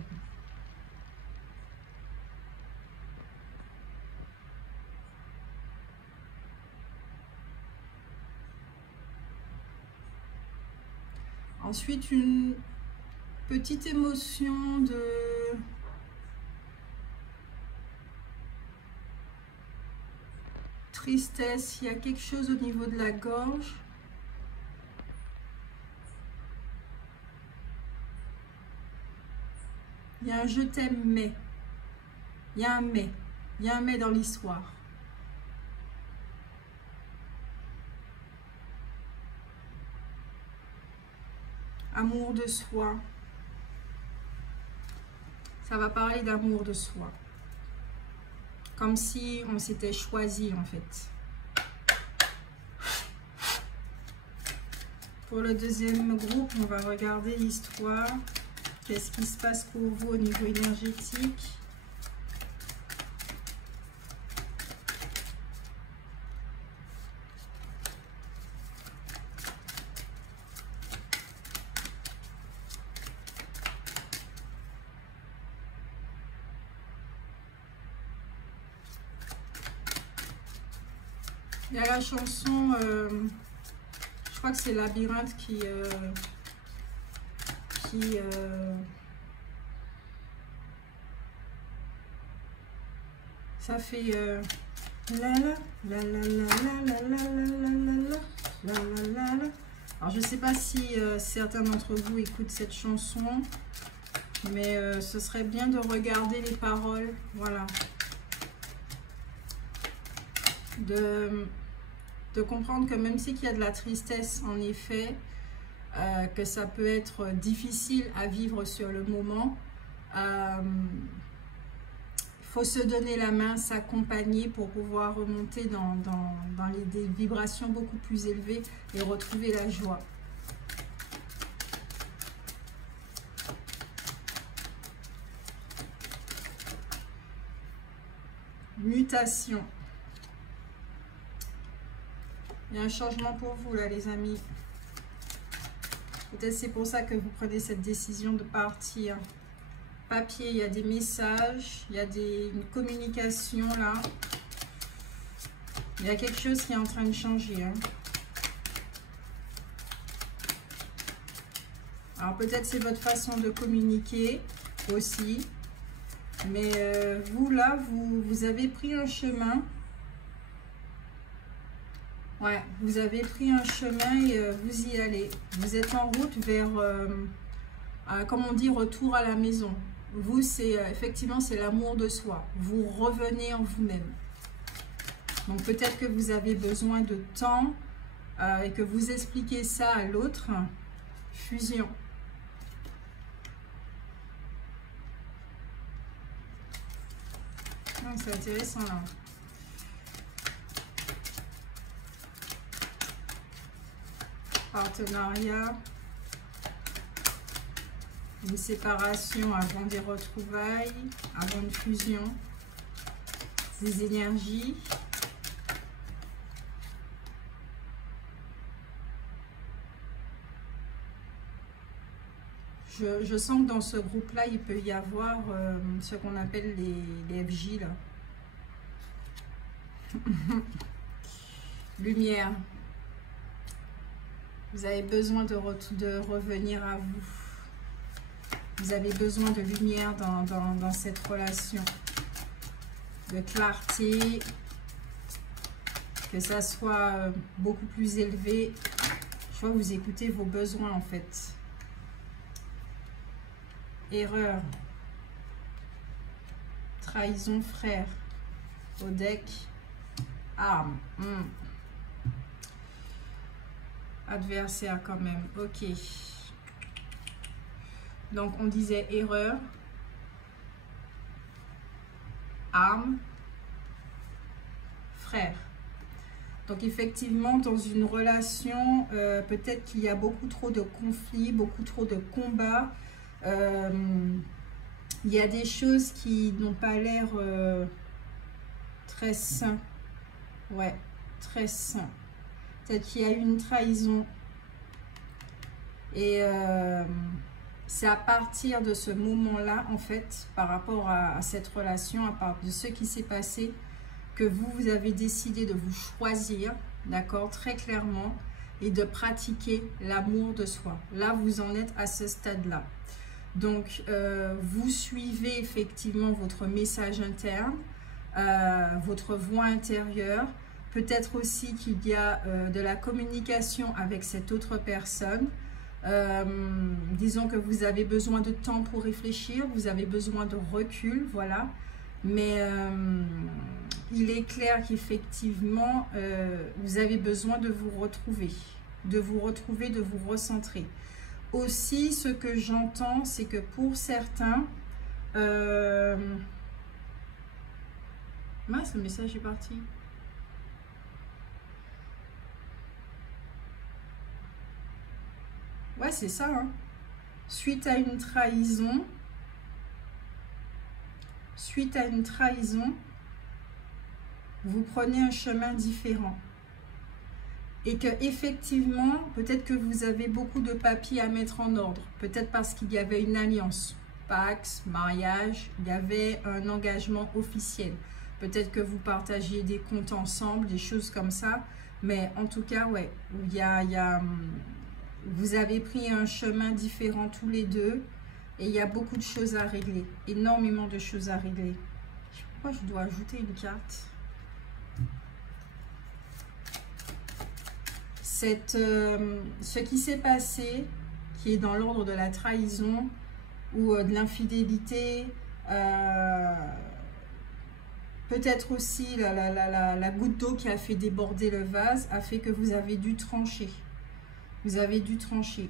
Ensuite, une petite émotion de tristesse. Il y a quelque chose au niveau de la gorge. Il y a un je t'aime mais. Il y a un mais. Il y a un mais dans l'histoire. Amour de soi. Ça va parler d'amour de soi. Comme si on s'était choisi en fait. Pour le deuxième groupe, on va regarder l'histoire. Qu'est-ce qui se passe pour vous au niveau énergétique? Il y a la chanson, je crois que c'est Labyrinthe ça fait la la la la la la la la la. Alors je sais pas si certains d'entre vous écoutent cette chanson, mais ce serait bien de regarder les paroles, voilà, de comprendre que même si qu'il y a de la tristesse en effet, que ça peut être difficile à vivre sur le moment, il faut se donner la main, s'accompagner pour pouvoir remonter dans des vibrations beaucoup plus élevées et retrouver la joie. Mutation. Il y a un changement pour vous là les amis. Peut-être c'est pour ça que vous prenez cette décision de partir. Papier, il y a des messages, il y a une communication là. Il y a quelque chose qui est en train de changer. Hein. Alors peut-être c'est votre façon de communiquer aussi. Mais vous là, vous avez pris un chemin. Ouais, vous avez pris un chemin et vous y allez. Vous êtes en route vers, comme on dit, retour à la maison. Vous, c'est effectivement, c'est l'amour de soi. Vous revenez en vous-même. Donc peut-être que vous avez besoin de temps et que vous expliquez ça à l'autre. Fusion. C'est intéressant là. Partenariat, une séparation avant des retrouvailles, avant une fusion, des énergies. Je sens que dans ce groupe-là, il peut y avoir ce qu'on appelle les FJ, là. Lumière. Vous avez besoin de revenir à vous. Vous avez besoin de lumière dans cette relation. De clarté. Que ça soit beaucoup plus élevé. Je vois que vous écoutez vos besoins en fait. Erreur. Trahison, frère. Au deck. Arme. Adversaire quand même. Ok. Donc on disait erreur. Arme. Frère. Donc effectivement, dans une relation, peut-être qu'il y a beaucoup trop de conflits, beaucoup trop de combats. Il y a des choses qui n'ont pas l'air très sains. Ouais, très sains. Peut-être qu'il y a eu une trahison. Et c'est à partir de ce moment-là, en fait, par rapport à cette relation, à part de ce qui s'est passé, que vous avez décidé de vous choisir, d'accord, très clairement, et de pratiquer l'amour de soi. Là, vous en êtes à ce stade-là. Donc, vous suivez effectivement votre message interne, votre voix intérieure. Peut-être aussi qu'il y a de la communication avec cette autre personne. Disons que vous avez besoin de temps pour réfléchir, vous avez besoin de recul, voilà. Mais il est clair qu'effectivement, vous avez besoin de vous retrouver, de vous recentrer. Aussi, ce que j'entends, c'est que pour certains... Mince, le message est parti. Ouais, c'est ça. Hein. Suite à une trahison, vous prenez un chemin différent. Et que effectivement, peut-être que vous avez beaucoup de papiers à mettre en ordre. Peut-être parce qu'il y avait une alliance, Pax, mariage, il y avait un engagement officiel. Peut-être que vous partagiez des comptes ensemble, des choses comme ça. Mais en tout cas, ouais, vous avez pris un chemin différent tous les deux. Et il y a beaucoup de choses à régler. Énormément de choses à régler. Pourquoi je dois ajouter une carte ? Ce qui s'est passé, qui est dans l'ordre de la trahison ou de l'infidélité, peut-être aussi la goutte d'eau qui a fait déborder le vase, a fait que vous avez dû trancher. Vous avez dû trancher.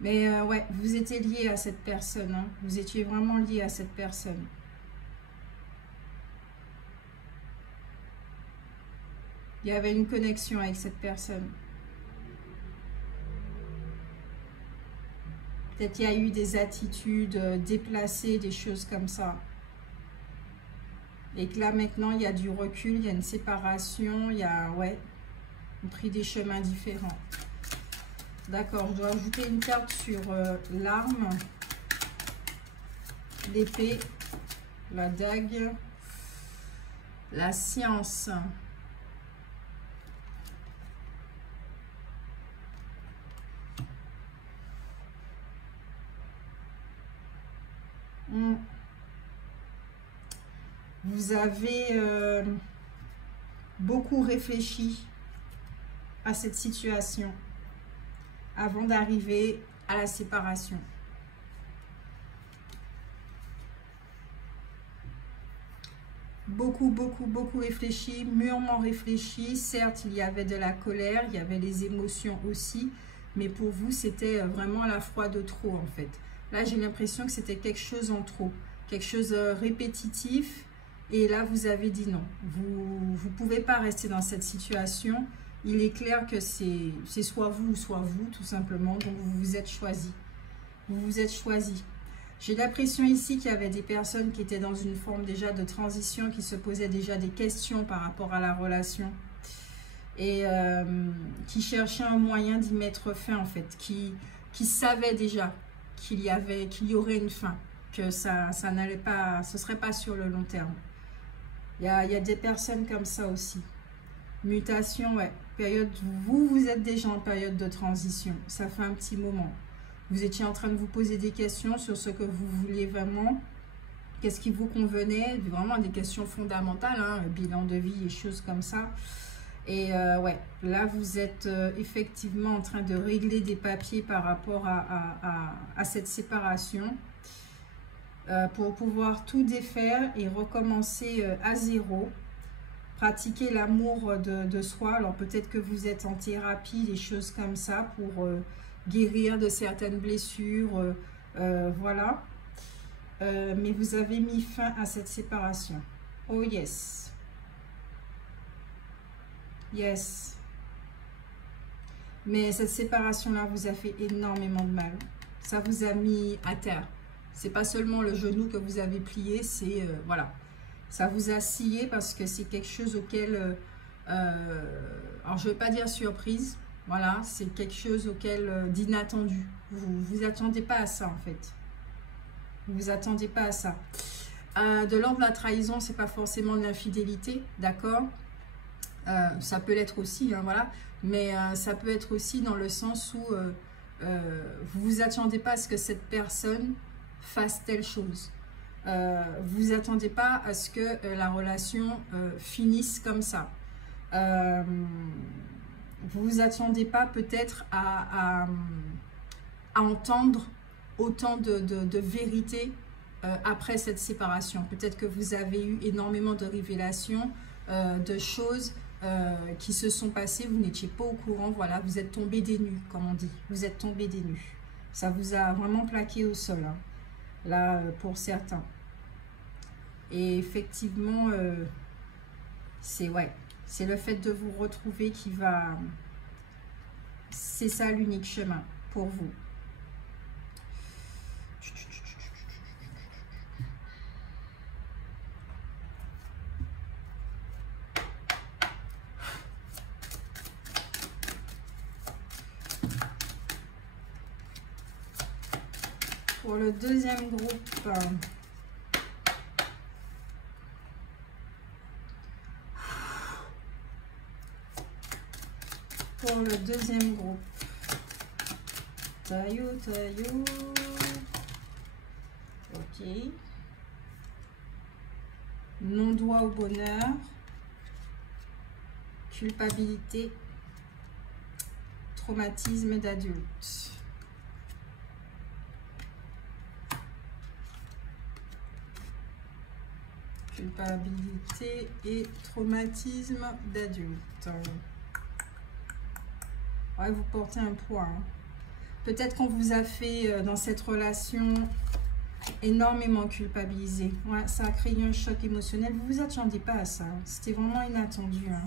Mais ouais, vous étiez lié à cette personne. Hein. Vous étiez vraiment lié à cette personne. Il y avait une connexion avec cette personne. Peut-être qu'il y a eu des attitudes déplacées, des choses comme ça. Et que là, maintenant, il y a du recul, il y a une séparation, il y a, ouais, on a pris des chemins différents. D'accord, je dois ajouter une carte sur l'arme, l'épée, la dague, la science. Vous avez beaucoup réfléchi à cette situation avant d'arriver à la séparation. Beaucoup réfléchi, mûrement réfléchi. Certes, il y avait de la colère, il y avait les émotions aussi, mais pour vous, c'était vraiment la foi de trop en fait. Là, j'ai l'impression que c'était quelque chose en trop, quelque chose répétitif. Et là, vous avez dit non. Vous ne pouvez pas rester dans cette situation. Il est clair que c'est soit vous ou soit vous, tout simplement. Donc, vous vous êtes choisi. Vous vous êtes choisi. J'ai l'impression ici qu'il y avait des personnes qui étaient dans une forme déjà de transition, qui se posaient déjà des questions par rapport à la relation. Et qui cherchaient un moyen d'y mettre fin, en fait. Qui savaient déjà qu'il y aurait une fin. Que ça n'allait pas, ce ne serait pas sur le long terme. Il y a des personnes comme ça aussi. Mutation, ouais. Vous êtes déjà en période de transition. Ça fait un petit moment. Vous étiez en train de vous poser des questions sur ce que vous vouliez vraiment. Qu'est-ce qui vous convenait? Vraiment des questions fondamentales, hein, bilan de vie et choses comme ça. Et ouais, là, vous êtes effectivement en train de régler des papiers par rapport à cette séparation. Pour pouvoir tout défaire et recommencer à zéro. Pratiquer l'amour de soi. Alors peut-être que vous êtes en thérapie, des choses comme ça, pour guérir de certaines blessures. Voilà. Mais vous avez mis fin à cette séparation. Oh yes. Yes. Mais cette séparation-là vous a fait énormément de mal. Ça vous a mis à terre. C'est pas seulement le genou que vous avez plié, c'est voilà. Ça vous a scié parce que c'est quelque chose auquel, alors je ne vais pas dire surprise, voilà, c'est quelque chose auquel d'inattendu. Vous attendez pas à ça en fait. Vous vous attendez pas à ça. De l'ordre de la trahison, c'est pas forcément de l'infidélité, d'accord? Ça peut l'être aussi, hein, voilà. Mais ça peut être aussi dans le sens où vous vous attendez pas à ce que cette personne fasse telle chose. Vous vous attendez pas à ce que la relation finisse comme ça. Vous vous attendez pas peut-être à entendre autant de vérité après cette séparation. Peut-être que vous avez eu énormément de révélations, de choses qui se sont passées, vous n'étiez pas au courant, voilà, vous êtes tombé des nues, comme on dit. Vous êtes tombé des nues. Ça vous a vraiment plaqué au sol, hein. Là, pour certains. Et effectivement, c'est le fait de vous retrouver qui va... C'est ça l'unique chemin pour vous. Pour le deuxième groupe, taillot, ok, non-droit au bonheur, culpabilité, traumatisme d'adulte. Culpabilité et traumatisme d'adulte. Ouais, vous portez un poids. Hein. Peut-être qu'on vous a fait dans cette relation énormément culpabiliser. Ouais, ça a créé un choc émotionnel. Vous ne vous attendiez pas à ça. C'était vraiment inattendu. Hein.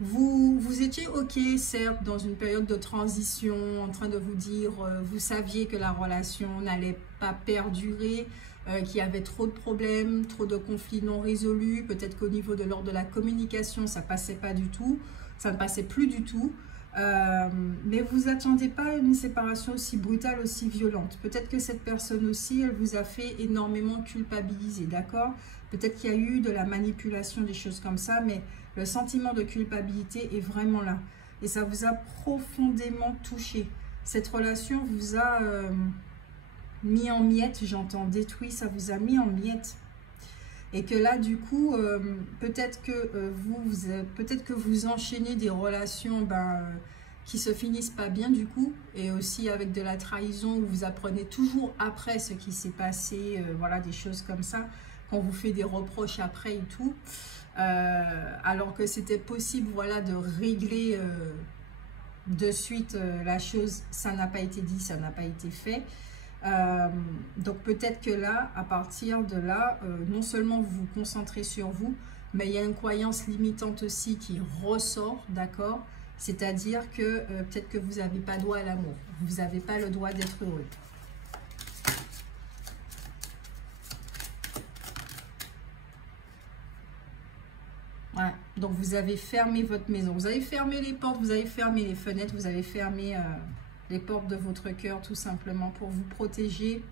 Vous étiez ok, certes, dans une période de transition, en train de vous dire, vous saviez que la relation n'allait pas perdurer, qu'il y avait trop de problèmes, trop de conflits non résolus. Peut-être qu'au niveau de l'ordre de la communication, ça passait pas du tout. Ça ne passait plus du tout. Mais vous ne attendez pas à une séparation aussi brutale, aussi violente. Peut-être que cette personne aussi, elle vous a fait énormément culpabiliser, d'accord? Peut-être qu'il y a eu de la manipulation, des choses comme ça, mais le sentiment de culpabilité est vraiment là. Et ça vous a profondément touché. Cette relation vous a mis en miettes, j'entends détruit, ça vous a mis en miettes. Et que là, du coup, peut-être que vous enchaînez des relations qui se finissent pas bien, du coup, et aussi avec de la trahison, où vous apprenez toujours après ce qui s'est passé, voilà, des choses comme ça, qu'on vous fait des reproches après et tout, alors que c'était possible, voilà, de régler de suite la chose, ça n'a pas été dit, ça n'a pas été fait. Donc peut-être que là, à partir de là, non seulement vous vous concentrez sur vous, mais il y a une croyance limitante aussi qui ressort, d'accord? C'est-à-dire que peut-être que vous n'avez pas droit à l'amour, vous n'avez pas le droit d'être heureux. Ouais. Donc vous avez fermé votre maison, vous avez fermé les portes, vous avez fermé les fenêtres, vous avez fermé... les portes de votre cœur, tout simplement, pour vous protéger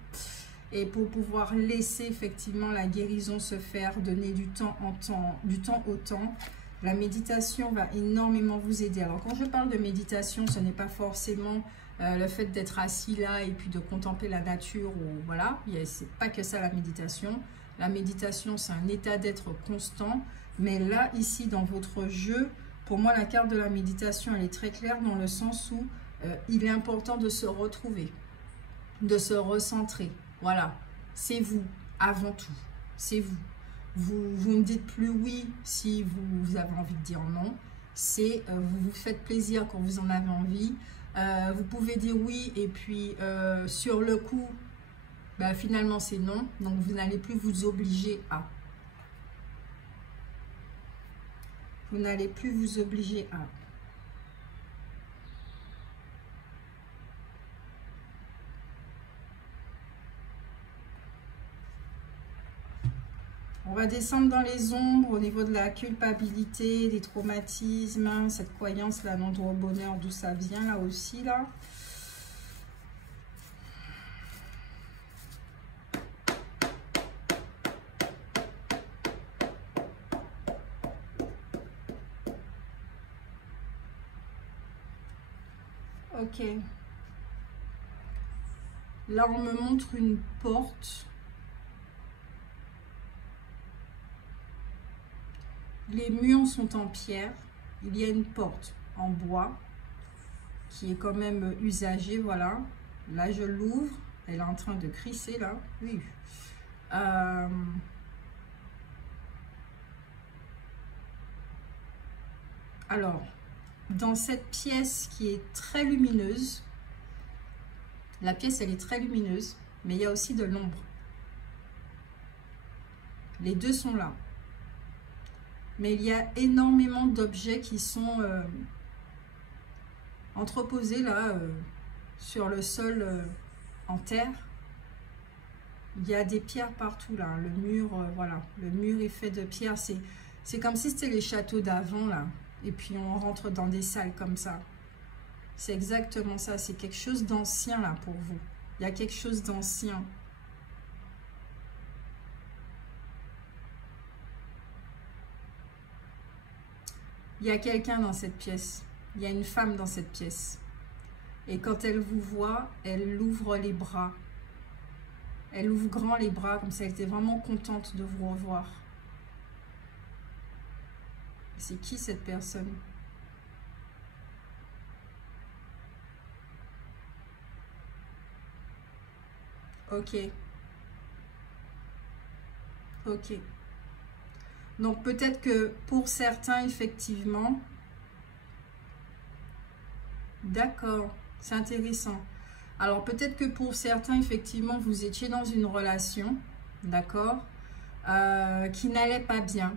et pour pouvoir laisser effectivement la guérison se faire, donner du temps au temps. La méditation va énormément vous aider. Alors, quand je parle de méditation, ce n'est pas forcément le fait d'être assis là et puis de contempler la nature. Ou voilà, c'est pas que ça la méditation. La méditation, c'est un état d'être constant. Mais là, ici, dans votre jeu, pour moi, la carte de la méditation, elle est très claire dans le sens où il est important de se retrouver, de se recentrer. Voilà, c'est vous, avant tout. C'est vous. Vous ne dites plus oui si vous avez envie de dire non. C'est vous vous faites plaisir quand vous en avez envie. Vous pouvez dire oui et puis sur le coup, bah, finalement c'est non. Donc vous n'allez plus vous obliger à. Vous n'allez plus vous obliger à. On va descendre dans les ombres au niveau de la culpabilité, des traumatismes, cette croyance-là, non-droit au bonheur, d'où ça vient là aussi, là. Ok. Là, on me montre une porte. Les murs sont en pierre. Il y a une porte en bois qui est quand même usagée. Voilà. Là, je l'ouvre. Elle est en train de crisser, là. Oui. Alors, dans cette pièce qui est très lumineuse, la pièce, elle est très lumineuse, mais il y a aussi de l'ombre. Les deux sont là. Mais il y a énormément d'objets qui sont entreposés là, sur le sol en terre. Il y a des pierres partout là. Le mur, voilà. Le mur est fait de pierres. C'est comme si c'était les châteaux d'avant là. Et puis on rentre dans des salles comme ça. C'est exactement ça. C'est quelque chose d'ancien là pour vous. Il y a quelque chose d'ancien. Il y a quelqu'un dans cette pièce. Il y a une femme dans cette pièce. Et quand elle vous voit, elle ouvre les bras. Elle ouvre grand les bras, comme ça elle était vraiment contente de vous revoir. C'est qui cette personne? Ok. Ok. Donc peut-être que pour certains, effectivement, d'accord, c'est intéressant. Alors peut-être que pour certains, effectivement, vous étiez dans une relation, d'accord, qui n'allait pas bien.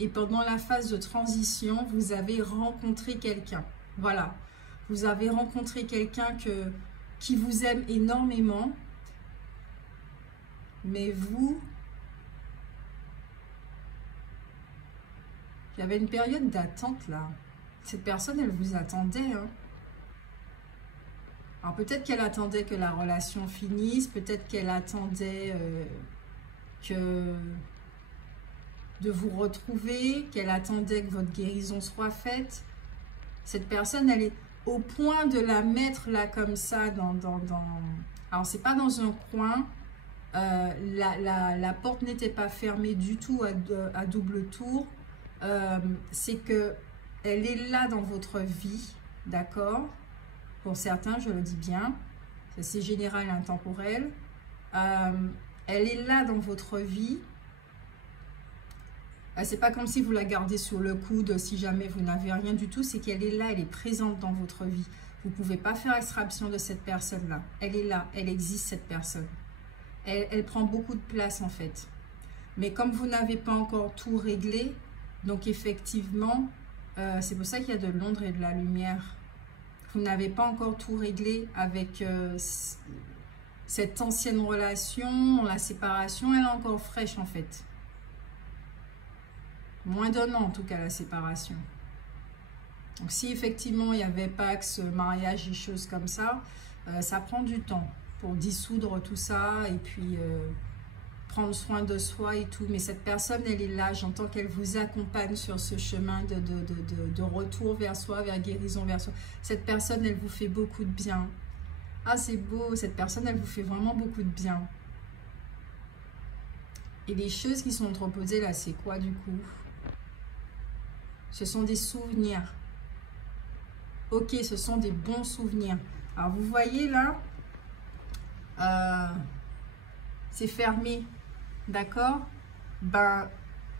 Et pendant la phase de transition, vous avez rencontré quelqu'un. Voilà, vous avez rencontré quelqu'un qui vous aime énormément, mais vous... Il y avait une période d'attente là. Cette personne, elle vous attendait. Hein. Alors peut-être qu'elle attendait que la relation finisse. Peut-être qu'elle attendait de vous retrouver. Qu'elle attendait que votre guérison soit faite. Cette personne, elle est au point de la mettre là comme ça. Alors c'est pas dans un coin. La porte n'était pas fermée du tout à double tour. C'est que elle est là dans votre vie, d'accord? Pour certains, je le dis bien, c'est général et intemporel. Elle est là dans votre vie. C'est pas comme si vous la gardez sur le coude si jamais vous n'avez rien du tout. C'est qu'elle est là, elle est présente dans votre vie. Vous ne pouvez pas faire extraction de cette personne-là. Elle est là, elle existe cette personne. Elle prend beaucoup de place en fait. Mais comme vous n'avez pas encore tout réglé, donc effectivement, c'est pour ça qu'il y a de l'ombre et de la lumière. Vous n'avez pas encore tout réglé avec cette ancienne relation, la séparation, elle est encore fraîche en fait. Moins d'un an en tout cas la séparation. Donc si effectivement il y avait Pax, mariage et choses comme ça, ça prend du temps pour dissoudre tout ça et puis prendre soin de soi et tout. Mais cette personne, elle est là. J'entends qu'elle vous accompagne sur ce chemin de retour vers soi, vers guérison vers soi. Cette personne, elle vous fait beaucoup de bien. Ah, c'est beau. Cette personne, elle vous fait vraiment beaucoup de bien. Et les choses qui sont entreposées là, c'est quoi du coup? Ce sont des souvenirs. Ok, ce sont des bons souvenirs. Alors, vous voyez là, c'est fermé. D'accord? Ben,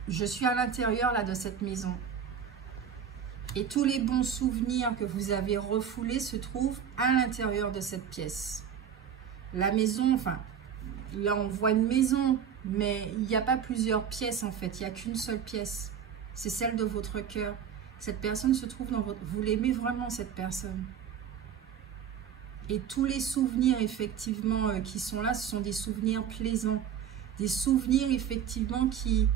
je suis à l'intérieur là de cette maison. Et tous les bons souvenirs que vous avez refoulés se trouvent à l'intérieur de cette pièce. La maison, enfin, là on voit une maison, mais il n'y a pas plusieurs pièces en fait. Il n'y a qu'une seule pièce. C'est celle de votre cœur. Cette personne se trouve dans votre... Vous l'aimez vraiment, cette personne. Et tous les souvenirs, effectivement, qui sont là, ce sont des souvenirs plaisants. Des souvenirs, effectivement, qui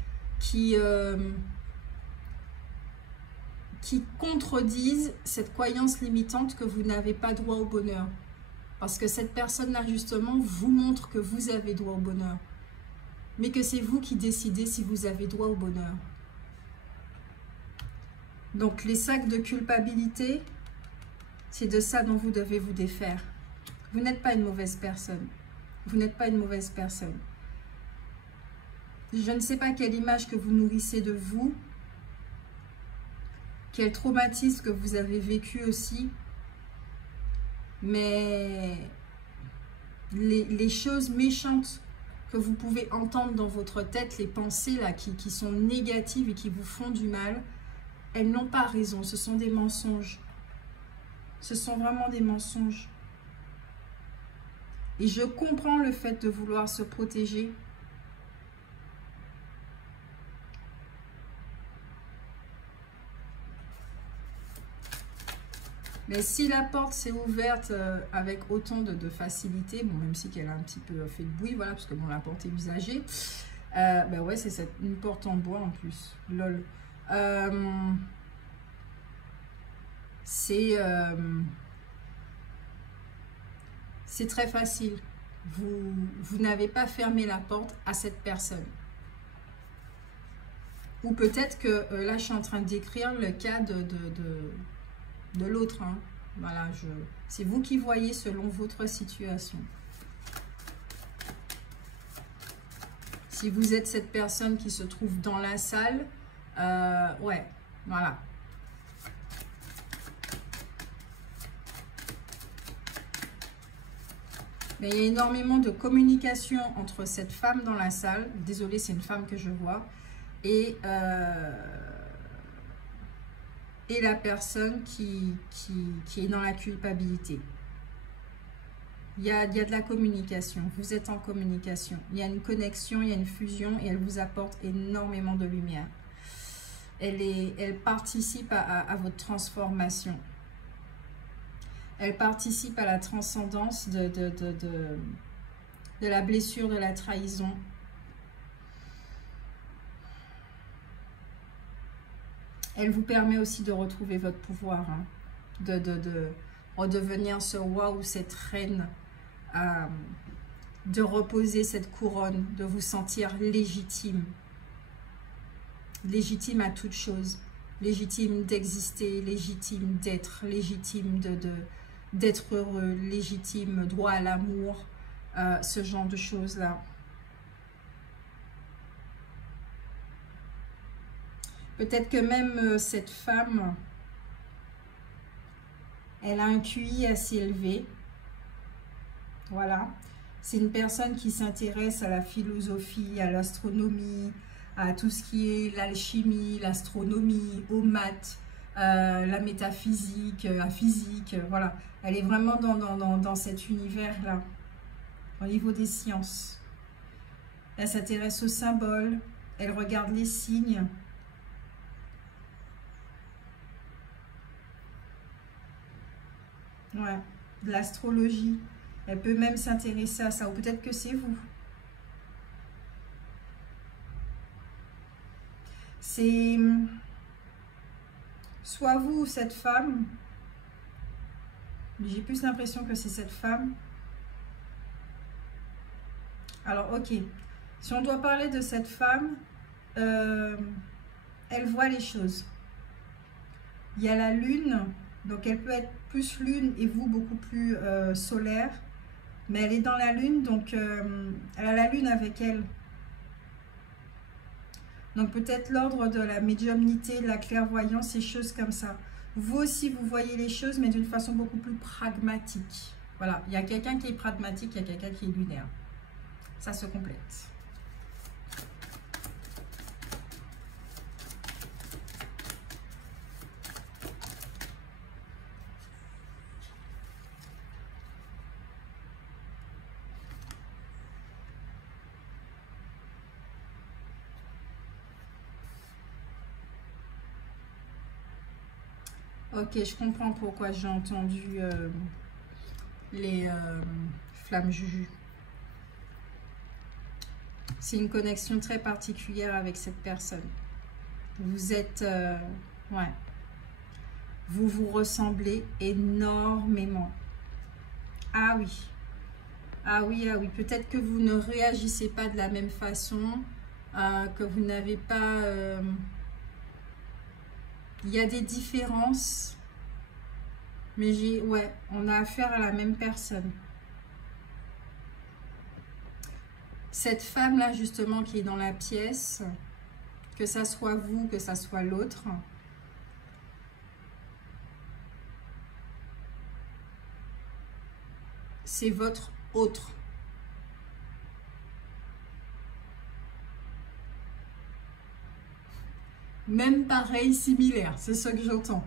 contredisent cette croyance limitante que vous n'avez pas droit au bonheur. Parce que cette personne-là, justement, vous montre que vous avez droit au bonheur. Mais que c'est vous qui décidez si vous avez droit au bonheur. Donc, les sacs de culpabilité, c'est de ça dont vous devez vous défaire. Vous n'êtes pas une mauvaise personne. Vous n'êtes pas une mauvaise personne. Je ne sais pas quelle image que vous nourrissez de vous, quel traumatisme que vous avez vécu aussi, mais les choses méchantes que vous pouvez entendre dans votre tête, les pensées là qui sont négatives et qui vous font du mal, elles n'ont pas raison, ce sont des mensonges. Ce sont vraiment des mensonges. Et je comprends le fait de vouloir se protéger. Mais si la porte s'est ouverte avec autant de facilité, bon, même si qu'elle a un petit peu fait de bruit, voilà, parce que bon, la porte est usagée, ben ouais, c'est une porte en bois en plus, lol. C'est très facile. Vous n'avez pas fermé la porte à cette personne. Ou peut-être que là, je suis en train de décrire le cas de l'autre. Hein. Voilà, c'est vous qui voyez selon votre situation. Si vous êtes cette personne qui se trouve dans la salle, ouais, voilà. Mais il y a énormément de communication entre cette femme dans la salle. Désolée, c'est une femme que je vois. Et la personne qui est dans la culpabilité. Il y a de la communication. Vous êtes en communication. Il y a une connexion, il y a une fusion et elle vous apporte énormément de lumière. Elle participe à votre transformation. Elle participe à la transcendance de la blessure, de la trahison. Elle vous permet aussi de retrouver votre pouvoir, hein, de redevenir ce roi ou cette reine, de reposer cette couronne, de vous sentir légitime. Légitime à toute chose. Légitime d'exister, légitime d'être, légitime d'être heureux, légitime, droit à l'amour, ce genre de choses-là. Peut-être que même cette femme, elle a un QI assez élevé. Voilà. C'est une personne qui s'intéresse à la philosophie, à l'astronomie, à tout ce qui est l'alchimie, l'astronomie, aux maths, la métaphysique, la physique, voilà. Elle est vraiment dans cet univers-là, au niveau des sciences. Elle s'intéresse aux symboles, elle regarde les signes. Ouais, de l'astrologie. Elle peut même s'intéresser à ça, ou peut-être que c'est vous. C'est soit vous ou cette femme. J'ai plus l'impression que c'est cette femme. Alors, ok. Si on doit parler de cette femme, elle voit les choses. Il y a la lune, donc elle peut être plus lune et vous beaucoup plus solaire. Mais elle est dans la lune, donc elle a la lune avec elle. Donc peut-être l'ordre de la médiumnité, de la clairvoyance, ces choses comme ça. Vous aussi, vous voyez les choses, mais d'une façon beaucoup plus pragmatique. Voilà, il y a quelqu'un qui est pragmatique, il y a quelqu'un qui est lunaire. Ça se complète. Ok, je comprends pourquoi j'ai entendu les flammes juju. C'est une connexion très particulière avec cette personne. Vous êtes... ouais. Vous vous ressemblez énormément. Ah oui. Ah oui, ah oui. Peut-être que vous ne réagissez pas de la même façon, que vous n'avez pas... il y a des différences, mais ouais, on a affaire à la même personne. Cette femme-là, justement, qui est dans la pièce, que ça soit vous, que ça soit l'autre, c'est votre autre. Même pareil, similaire, c'est ce que j'entends.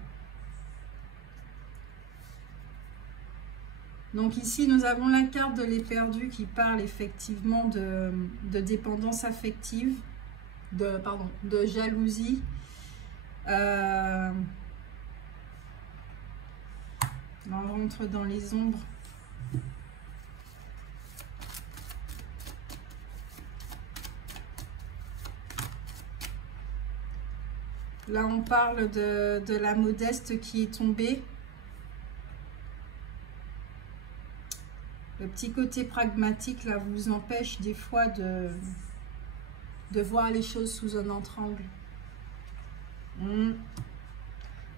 Donc ici, nous avons la carte de l'éperdu qui parle effectivement de dépendance affective, de jalousie. On rentre dans les ombres. Là, on parle de la modeste qui est tombée. Le petit côté pragmatique, là, vous empêche des fois de voir les choses sous un autre angle.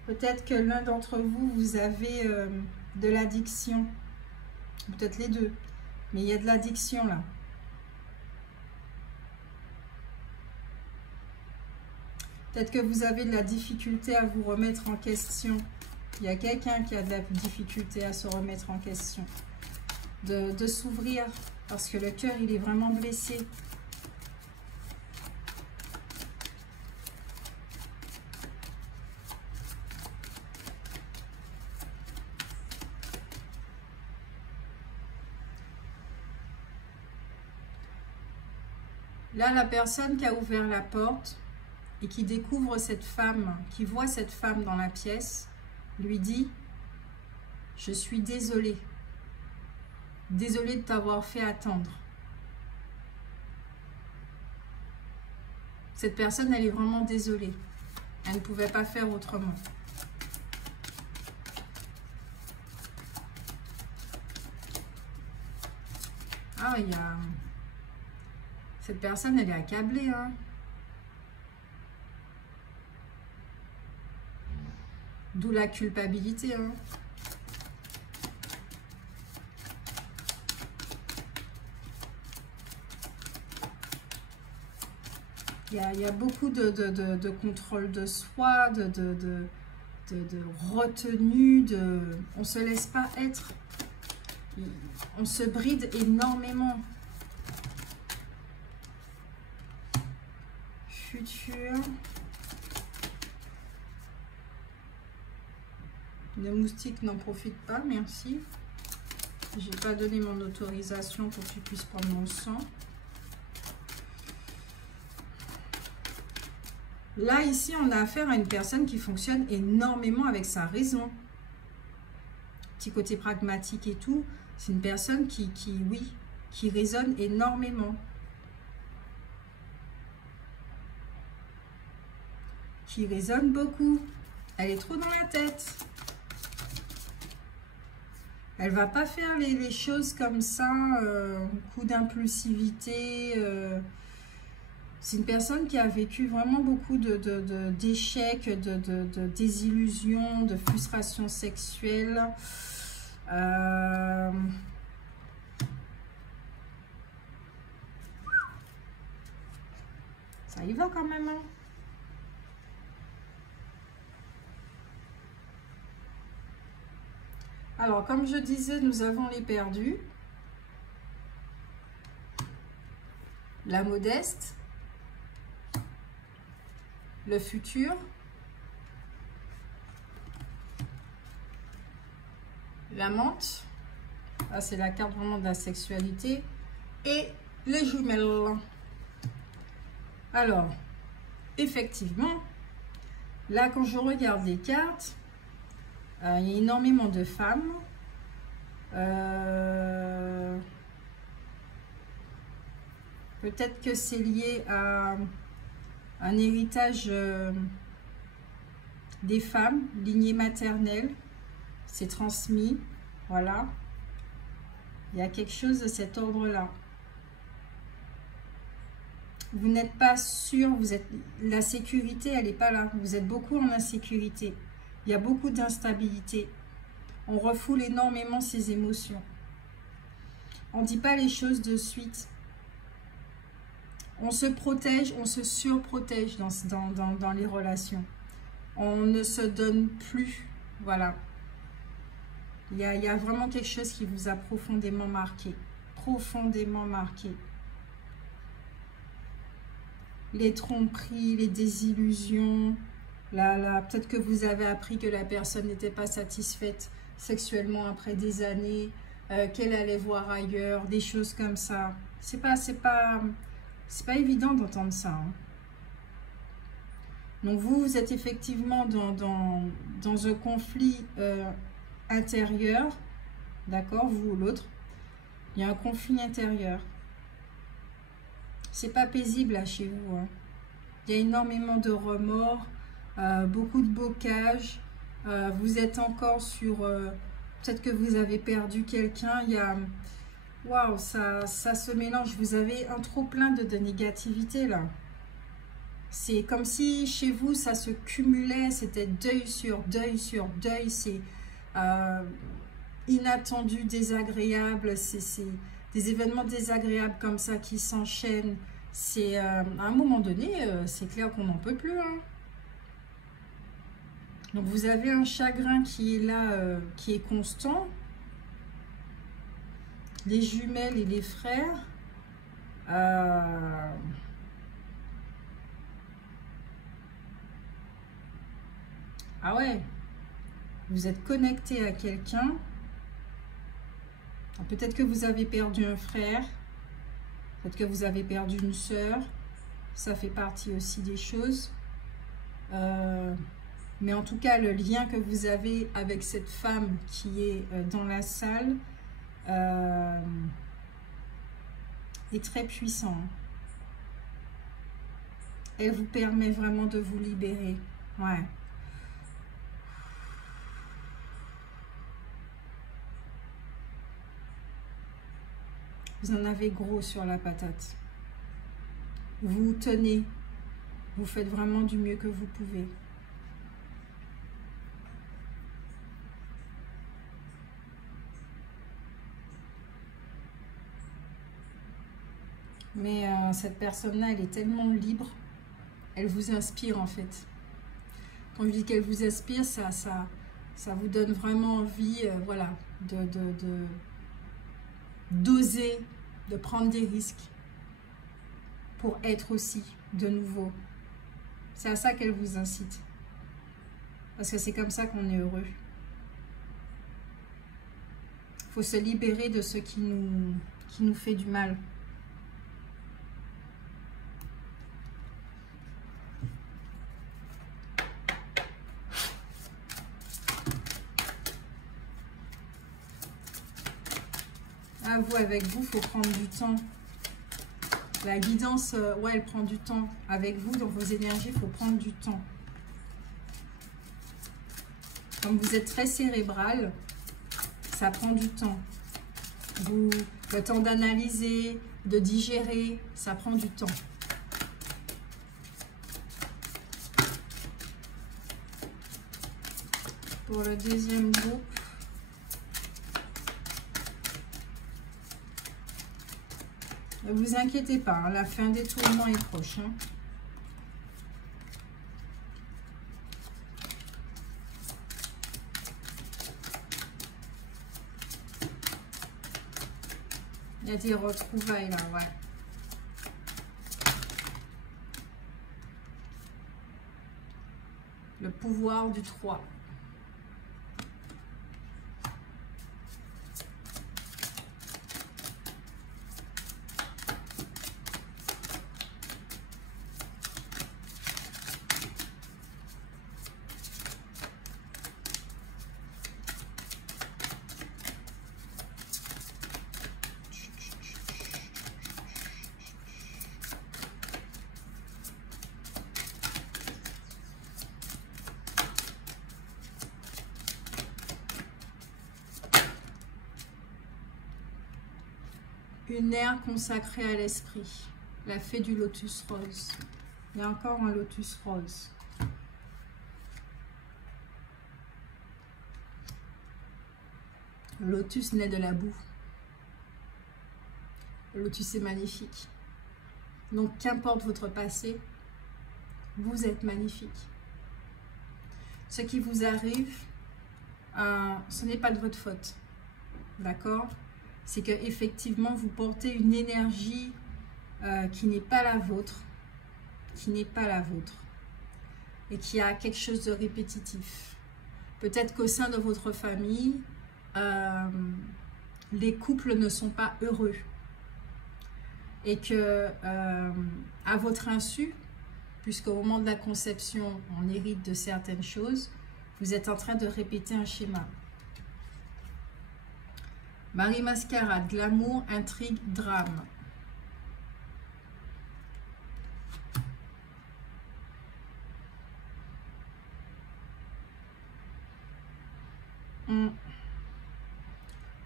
Peut-être que l'un d'entre vous, vous avez de l'addiction. Peut-être les deux. Mais il y a de l'addiction, là. Peut-être que vous avez de la difficulté à vous remettre en question. Il y a quelqu'un qui a de la difficulté à se remettre en question. De s'ouvrir. Parce que le cœur, il est vraiment blessé. Là, la personne qui a ouvert la porte et qui découvre cette femme, qui voit cette femme dans la pièce, lui dit « Je suis désolée. Désolée de t'avoir fait attendre. » Cette personne, elle est vraiment désolée. Elle ne pouvait pas faire autrement. Ah, il y a... Cette personne, elle est accablée, hein. D'où la culpabilité, hein. Il y a beaucoup de contrôle de soi, de retenue, on ne se laisse pas être. On se bride énormément. Futur. Les moustiques n'en profitent pas, merci. J'ai pas donné mon autorisation pour que tu puisses prendre mon sang. Là, ici, on a affaire à une personne qui fonctionne énormément avec sa raison. Petit côté pragmatique et tout. C'est une personne qui raisonne énormément. Qui raisonne beaucoup. Elle est trop dans la tête. Elle va pas faire les choses comme ça, coup d'impulsivité. C'est une personne qui a vécu vraiment beaucoup d'échecs, de désillusions, de frustrations sexuelles. Ça y va quand même, hein. Alors, comme je disais, nous avons les perdus. La modeste. Le futur. L'amante. Là, c'est la carte vraiment de la sexualité. Et les jumelles. Alors, effectivement, là, quand je regarde les cartes, il y a énormément de femmes. Peut-être que c'est lié à un héritage des femmes, lignée maternelle. C'est transmis. Voilà. Il y a quelque chose de cet ordre-là. Vous n'êtes pas sûr, la sécurité, elle n'est pas là. Vous êtes beaucoup en insécurité. Il y a beaucoup d'instabilité. On refoule énormément ses émotions. On ne dit pas les choses de suite. On se protège, on se surprotège dans les relations. On ne se donne plus. Voilà. Il y a vraiment quelque chose qui vous a profondément marqué. Profondément marqué. Les tromperies, les désillusions. Peut-être que vous avez appris que la personne n'était pas satisfaite sexuellement après des années, qu'elle allait voir ailleurs, des choses comme ça. C'est pas évident d'entendre ça, hein. Donc vous êtes effectivement dans un conflit intérieur, d'accord, vous ou l'autre. Il y a un conflit intérieur. C'est pas paisible là chez vous, hein. Il y a énormément de remords. Beaucoup de bocage, vous êtes encore sur, peut-être que vous avez perdu quelqu'un, il y a, waouh, ça se mélange, vous avez un trop plein de négativité là. C'est comme si chez vous ça se cumulait, c'était deuil sur deuil sur deuil, c'est inattendu, désagréable, c'est des événements désagréables comme ça qui s'enchaînent. C'est à un moment donné, c'est clair qu'on n'en peut plus, hein. Donc vous avez un chagrin qui est là, qui est constant. Les jumelles et les frères. Ah ouais. Vous êtes connecté à quelqu'un. Peut-être que vous avez perdu un frère. Peut-être que vous avez perdu une sœur. Ça fait partie aussi des choses. Mais en tout cas, le lien que vous avez avec cette femme qui est dans la salle est très puissant. Elle vous permet vraiment de vous libérer. Ouais. Vous en avez gros sur la patate. Vous tenez. Vous faites vraiment du mieux que vous pouvez. Mais cette personne-là, elle est tellement libre. Elle vous inspire en fait. Quand je dis qu'elle vous inspire, ça vous donne vraiment envie, voilà, d'oser, de prendre des risques pour être aussi de nouveau. C'est à ça qu'elle vous incite. Parce que c'est comme ça qu'on est heureux. Il faut se libérer de ce qui nous fait du mal. Vous, avec vous, il faut prendre du temps. La guidance, ouais, elle prend du temps. Avec vous, dans vos énergies, il faut prendre du temps. Comme vous êtes très cérébral, ça prend du temps. Le temps d'analyser, de digérer, ça prend du temps. Pour le deuxième groupe. Ne vous inquiétez pas, hein, la fin des tourments est proche. Hein. Il y a des retrouvailles là, ouais. Le pouvoir du 3. Une ère consacrée à l'esprit, la fée du lotus rose. Il y a encore un lotus rose. Le lotus naît de la boue. Le lotus est magnifique. Donc qu'importe votre passé, vous êtes magnifique. Ce qui vous arrive, ce n'est pas de votre faute. D'accord ? C'est qu'effectivement, vous portez une énergie qui n'est pas la vôtre, et qui a quelque chose de répétitif. Peut-être qu'au sein de votre famille, les couples ne sont pas heureux, et que à votre insu, puisqu'au moment de la conception, on hérite de certaines choses, vous êtes en train de répéter un schéma. Marie Mascarade, glamour, intrigue, drame.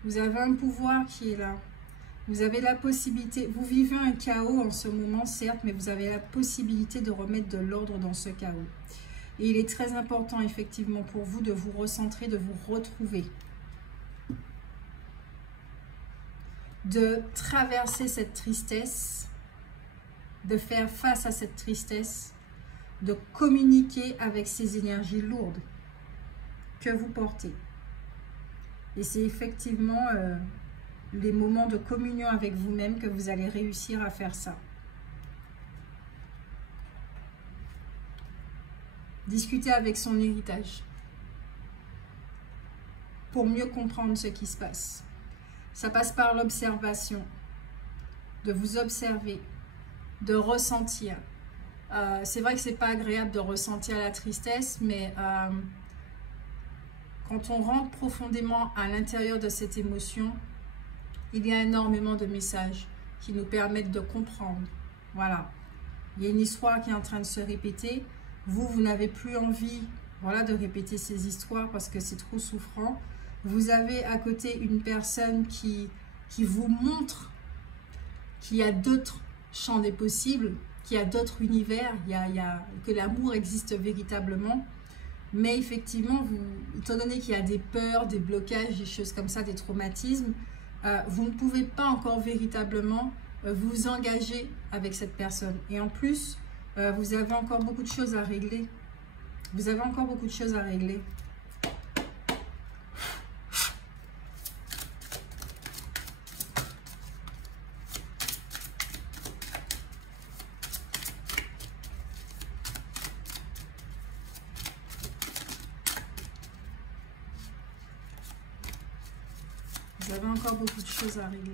Vous avez un pouvoir qui est là. Vous avez la possibilité, vous vivez un chaos en ce moment, certes, mais vous avez la possibilité de remettre de l'ordre dans ce chaos. Et il est très important, effectivement, pour vous de vous recentrer, de vous retrouver. De traverser cette tristesse, de faire face à cette tristesse, de communiquer avec ces énergies lourdes que vous portez. Et c'est effectivement les moments de communion avec vous-même que vous allez réussir à faire ça. Discuter avec son héritage pour mieux comprendre ce qui se passe. Ça passe par l'observation, de vous observer, de ressentir. C'est vrai que c'est pas agréable de ressentir la tristesse, mais quand on rentre profondément à l'intérieur de cette émotion, il y a énormément de messages qui nous permettent de comprendre. Voilà, il y a une histoire qui est en train de se répéter. Vous n'avez plus envie, voilà, de répéter ces histoires parce que c'est trop souffrant. Vous avez à côté une personne qui vous montre qu'il y a d'autres champs des possibles, qu'il y a d'autres univers, que l'amour existe véritablement. Mais effectivement, étant donné qu'il y a des peurs, des blocages, des choses comme ça, des traumatismes, vous ne pouvez pas encore véritablement vous engager avec cette personne. Et en plus, vous avez encore beaucoup de choses à régler. Vous avez encore beaucoup de choses à régler. Vous avez encore beaucoup de choses à régler.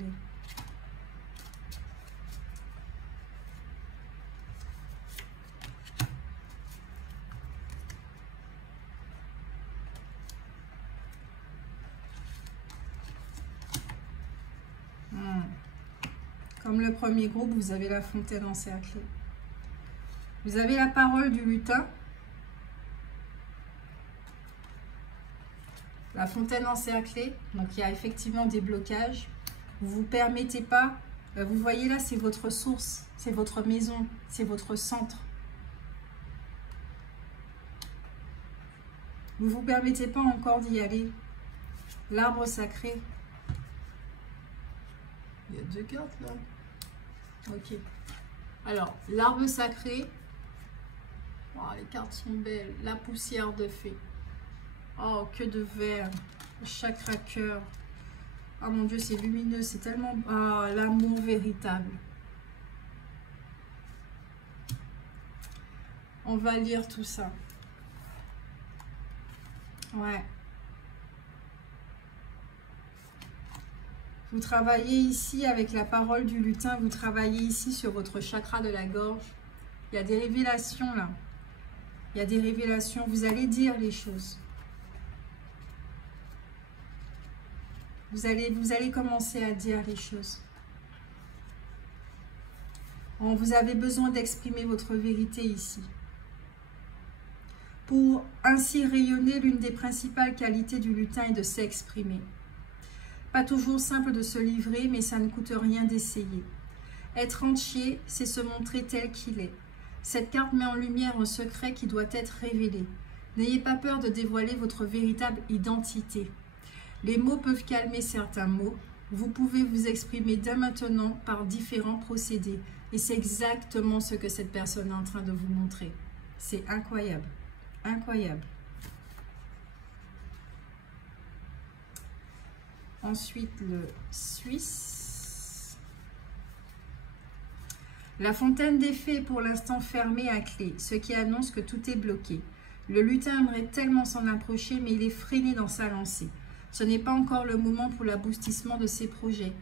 Comme le premier groupe, vous avez la fontaine encerclée. Vous avez la parole du lutin. La fontaine encerclée, donc il y a effectivement des blocages. Vous ne vous permettez pas, vous voyez là, c'est votre source, c'est votre maison, c'est votre centre. Ne vous permettez pas encore d'y aller. L'arbre sacré. Il y a 2 cartes là. Ok. Alors, l'arbre sacré. Oh, les cartes sont belles. La poussière de fée. Oh, que de verre. Chakra cœur. Oh mon Dieu, c'est lumineux. C'est tellement... Ah, l'amour véritable. On va lire tout ça. Ouais. Vous travaillez ici avec la parole du lutin. Vous travaillez ici sur votre chakra de la gorge. Il y a des révélations là. Il y a des révélations. Vous allez dire les choses. Vous allez commencer à dire les choses. Vous avez besoin d'exprimer votre vérité ici. Pour ainsi rayonner, l'une des principales qualités du lutin est de s'exprimer. Pas toujours simple de se livrer, mais ça ne coûte rien d'essayer. Être entier, c'est se montrer tel qu'il est. Cette carte met en lumière un secret qui doit être révélé. N'ayez pas peur de dévoiler votre véritable identité. Les mots peuvent calmer certains mots. Vous pouvez vous exprimer dès maintenant par différents procédés. Et c'est exactement ce que cette personne est en train de vous montrer. C'est incroyable. Incroyable. Ensuite, le Suisse. La fontaine des fées est pour l'instant fermée à clé, ce qui annonce que tout est bloqué. Le lutin aimerait tellement s'en approcher, mais il est freiné dans sa lancée. Ce n'est pas encore le moment pour l'aboutissement de ses projets.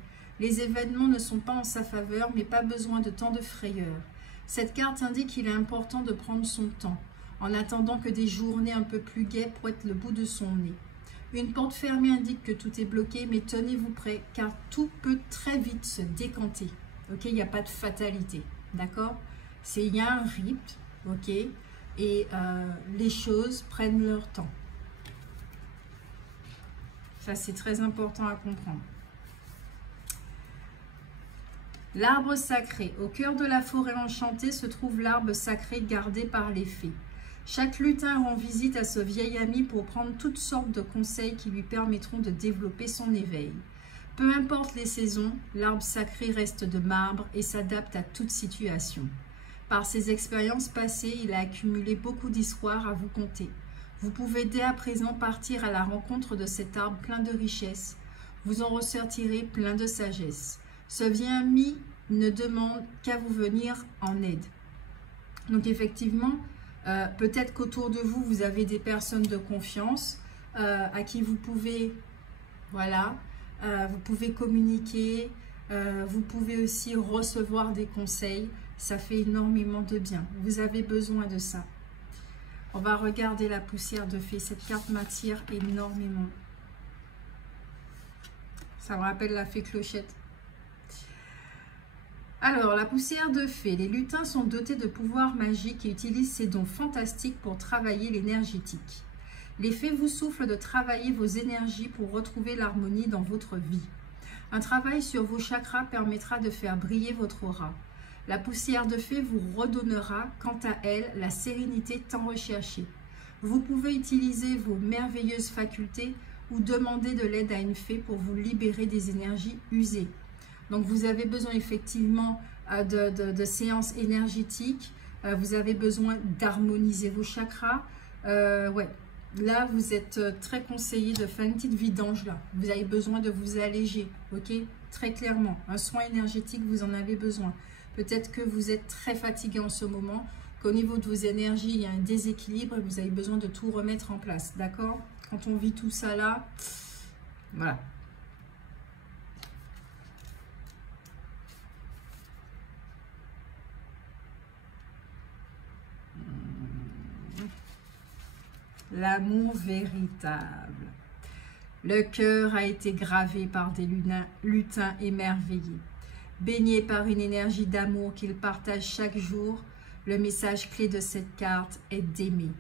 Les événements ne sont pas en sa faveur, mais pas besoin de tant de frayeur. Cette carte indique qu'il est important de prendre son temps, en attendant que des journées un peu plus gaies pointent le bout de son nez. Une porte fermée indique que tout est bloqué, mais tenez-vous prêt, car tout peut très vite se décanter. Ok, il n'y a pas de fatalité, d'accord? Il y a un rythme, ok? Et les choses prennent leur temps. Ça, c'est très important à comprendre. L'arbre sacré. Au cœur de la forêt enchantée se trouve l'arbre sacré gardé par les fées. Chaque lutin rend visite à ce vieil ami pour prendre toutes sortes de conseils qui lui permettront de développer son éveil. Peu importe les saisons, l'arbre sacré reste de marbre et s'adapte à toute situation. Par ses expériences passées, il a accumulé beaucoup d'histoires à vous conter. Vous pouvez dès à présent partir à la rencontre de cet arbre plein de richesses. Vous en ressortirez plein de sagesse. Ce vieil ami ne demande qu'à vous venir en aide. Donc effectivement, peut-être qu'autour de vous, vous avez des personnes de confiance à qui vous pouvez, voilà, vous pouvez communiquer, vous pouvez aussi recevoir des conseils. Ça fait énormément de bien. Vous avez besoin de ça. On va regarder la poussière de fée. Cette carte m'attire énormément. Ça me rappelle la fée Clochette. Alors, la poussière de fée. Les lutins sont dotés de pouvoirs magiques et utilisent ces dons fantastiques pour travailler l'énergétique. Les fées vous soufflent de travailler vos énergies pour retrouver l'harmonie dans votre vie. Un travail sur vos chakras permettra de faire briller votre aura. La poussière de fée vous redonnera, quant à elle, la sérénité tant recherchée. Vous pouvez utiliser vos merveilleuses facultés ou demander de l'aide à une fée pour vous libérer des énergies usées. Donc, vous avez besoin effectivement de séances énergétiques. Vous avez besoin d'harmoniser vos chakras. Ouais. Là, vous êtes très conseillé de faire une petite vidange là. Vous avez besoin de vous alléger, ok? Très clairement. Un soin énergétique, vous en avez besoin. Peut-être que vous êtes très fatigué en ce moment, qu'au niveau de vos énergies, il y a un déséquilibre et vous avez besoin de tout remettre en place, d'accord? Quand on vit tout ça là, voilà. L'amour véritable. Le cœur a été gravé par des lutins émerveillés. Baigné par une énergie d'amour qu'ils partagent chaque jour, le message clé de cette carte est d'aimer.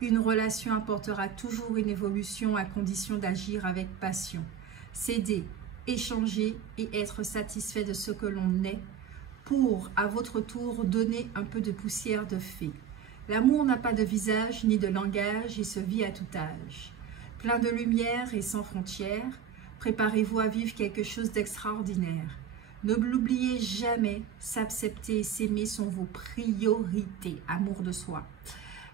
Une relation apportera toujours une évolution à condition d'agir avec passion. Céder, échanger et être satisfait de ce que l'on est pour, à votre tour, donner un peu de poussière de fée. L'amour n'a pas de visage ni de langage et se vit à tout âge. Plein de lumière et sans frontières, préparez-vous à vivre quelque chose d'extraordinaire. Ne l'oubliez jamais, s'accepter et s'aimer sont vos priorités. Amour de soi.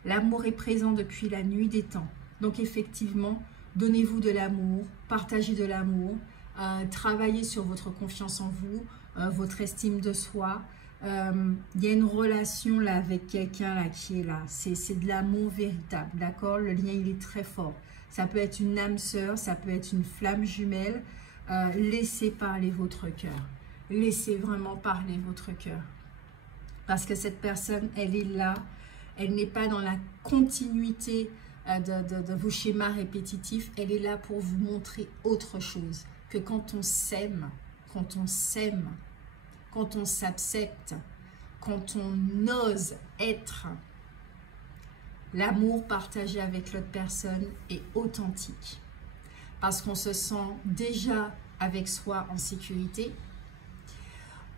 L'amour est présent depuis la nuit des temps. Donc effectivement, donnez-vous de l'amour, partagez de l'amour, travaillez sur votre confiance en vous, votre estime de soi. Il y a une relation là avec quelqu'un là qui est là. C'est de l'amour véritable, d'accord? Le lien, il est très fort. Ça peut être une âme sœur, ça peut être une flamme jumelle. Laissez parler votre cœur. Laissez vraiment parler votre cœur. Parce que cette personne, elle est là. Elle n'est pas dans la continuité de vos schémas répétitifs. Elle est là pour vous montrer autre chose. Que quand on s'aime, quand on s'aime, quand on s'accepte, quand on ose être, l'amour partagé avec l'autre personne est authentique. Parce qu'on se sent déjà avec soi en sécurité.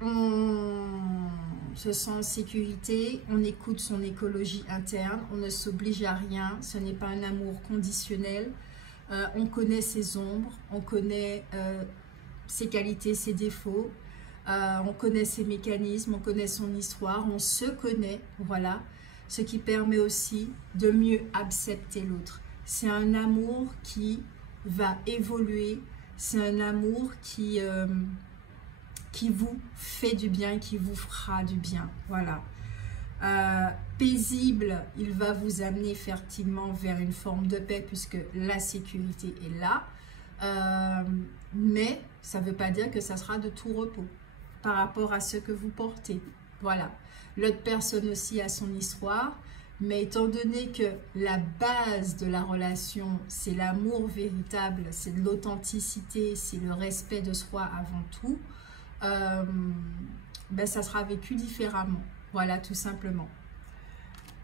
On se sent en sécurité, on écoute son écologie interne, on ne s'oblige à rien, ce n'est pas un amour conditionnel. On connaît ses ombres, on connaît ses qualités, ses défauts, on connaît ses mécanismes, on connaît son histoire, on se connaît, voilà. Ce qui permet aussi de mieux accepter l'autre. C'est un amour qui va évoluer, c'est un amour qui vous fait du bien, qui vous fera du bien, voilà. Paisible, il va vous amener effectivement vers une forme de paix puisque la sécurité est là. Mais ça ne veut pas dire que ça sera de tout repos par rapport à ce que vous portez. Voilà. L'autre personne aussi a son histoire, mais étant donné que la base de la relation, c'est l'amour véritable, c'est de l'authenticité, c'est le respect de soi avant tout, ben ça sera vécu différemment. Voilà, tout simplement.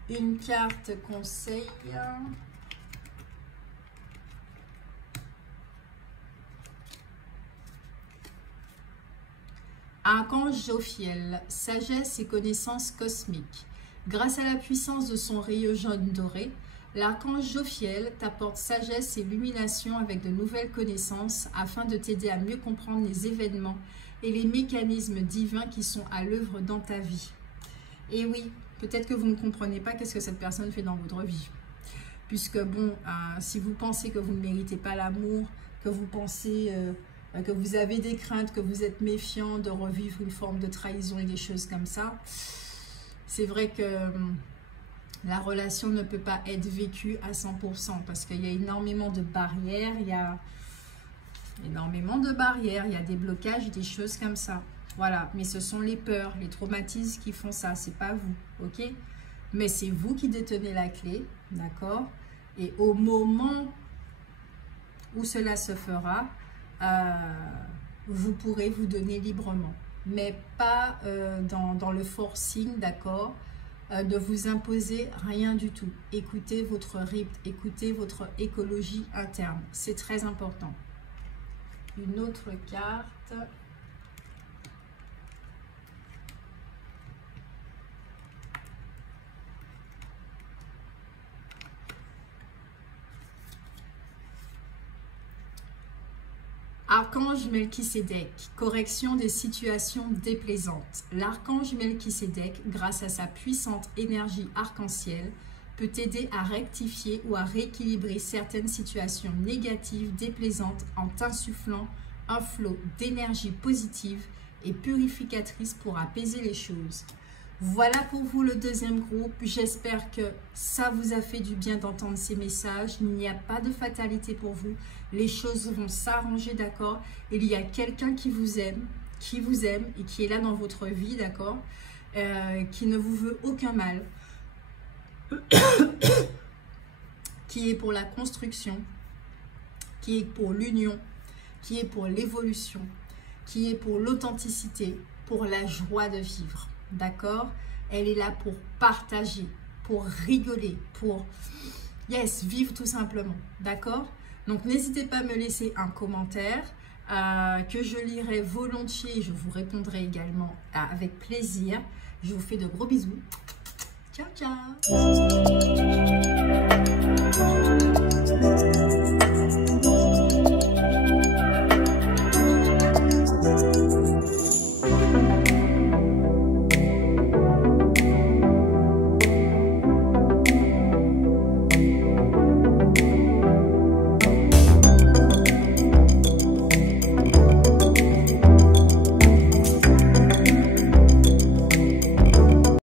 Une carte conseil. Archange Jophiel, sagesse et connaissance cosmique. Grâce à la puissance de son rayon jaune doré, l'archange Jophiel t'apporte sagesse et illumination avec de nouvelles connaissances afin de t'aider à mieux comprendre les événements et les mécanismes divins qui sont à l'œuvre dans ta vie. Et oui, peut-être que vous ne comprenez pas qu'est-ce que cette personne fait dans votre vie. Puisque bon, si vous pensez que vous ne méritez pas l'amour, que vous pensez que vous avez des craintes, que vous êtes méfiant de revivre une forme de trahison et des choses comme ça, c'est vrai que la relation ne peut pas être vécue à 100% parce qu'il y a énormément de barrières, il y a des blocages, des choses comme ça. Voilà, mais ce sont les peurs, les traumatismes qui font ça, c'est pas vous, ok? Mais c'est vous qui détenez la clé, d'accord? Et au moment où cela se fera, vous pourrez vous donner librement. Mais pas dans le forcing, d'accord? De vous imposer rien du tout. Écoutez votre rythme, écoutez votre écologie interne. C'est très important. Une autre carte. Archange Melchisédek, correction des situations déplaisantes. L'archange Melchisédek, grâce à sa puissante énergie arc-en-ciel, peut t'aider à rectifier ou à rééquilibrer certaines situations négatives, déplaisantes, en t'insufflant un flot d'énergie positive et purificatrice pour apaiser les choses. Voilà pour vous le deuxième groupe. J'espère que ça vous a fait du bien d'entendre ces messages. Il n'y a pas de fatalité pour vous. Les choses vont s'arranger, d'accord? Il y a quelqu'un qui vous aime et qui est là dans votre vie, d'accord? Qui ne vous veut aucun mal. Qui est pour la construction, qui est pour l'union, qui est pour l'évolution, qui est pour l'authenticité, pour la joie de vivre. D'accord? Elle est là pour partager, pour rigoler, pour vivre tout simplement. D'accord? Donc, n'hésitez pas à me laisser un commentaire que je lirai volontiers. Je vous répondrai également avec plaisir. Je vous fais de gros bisous Ciao, ciao!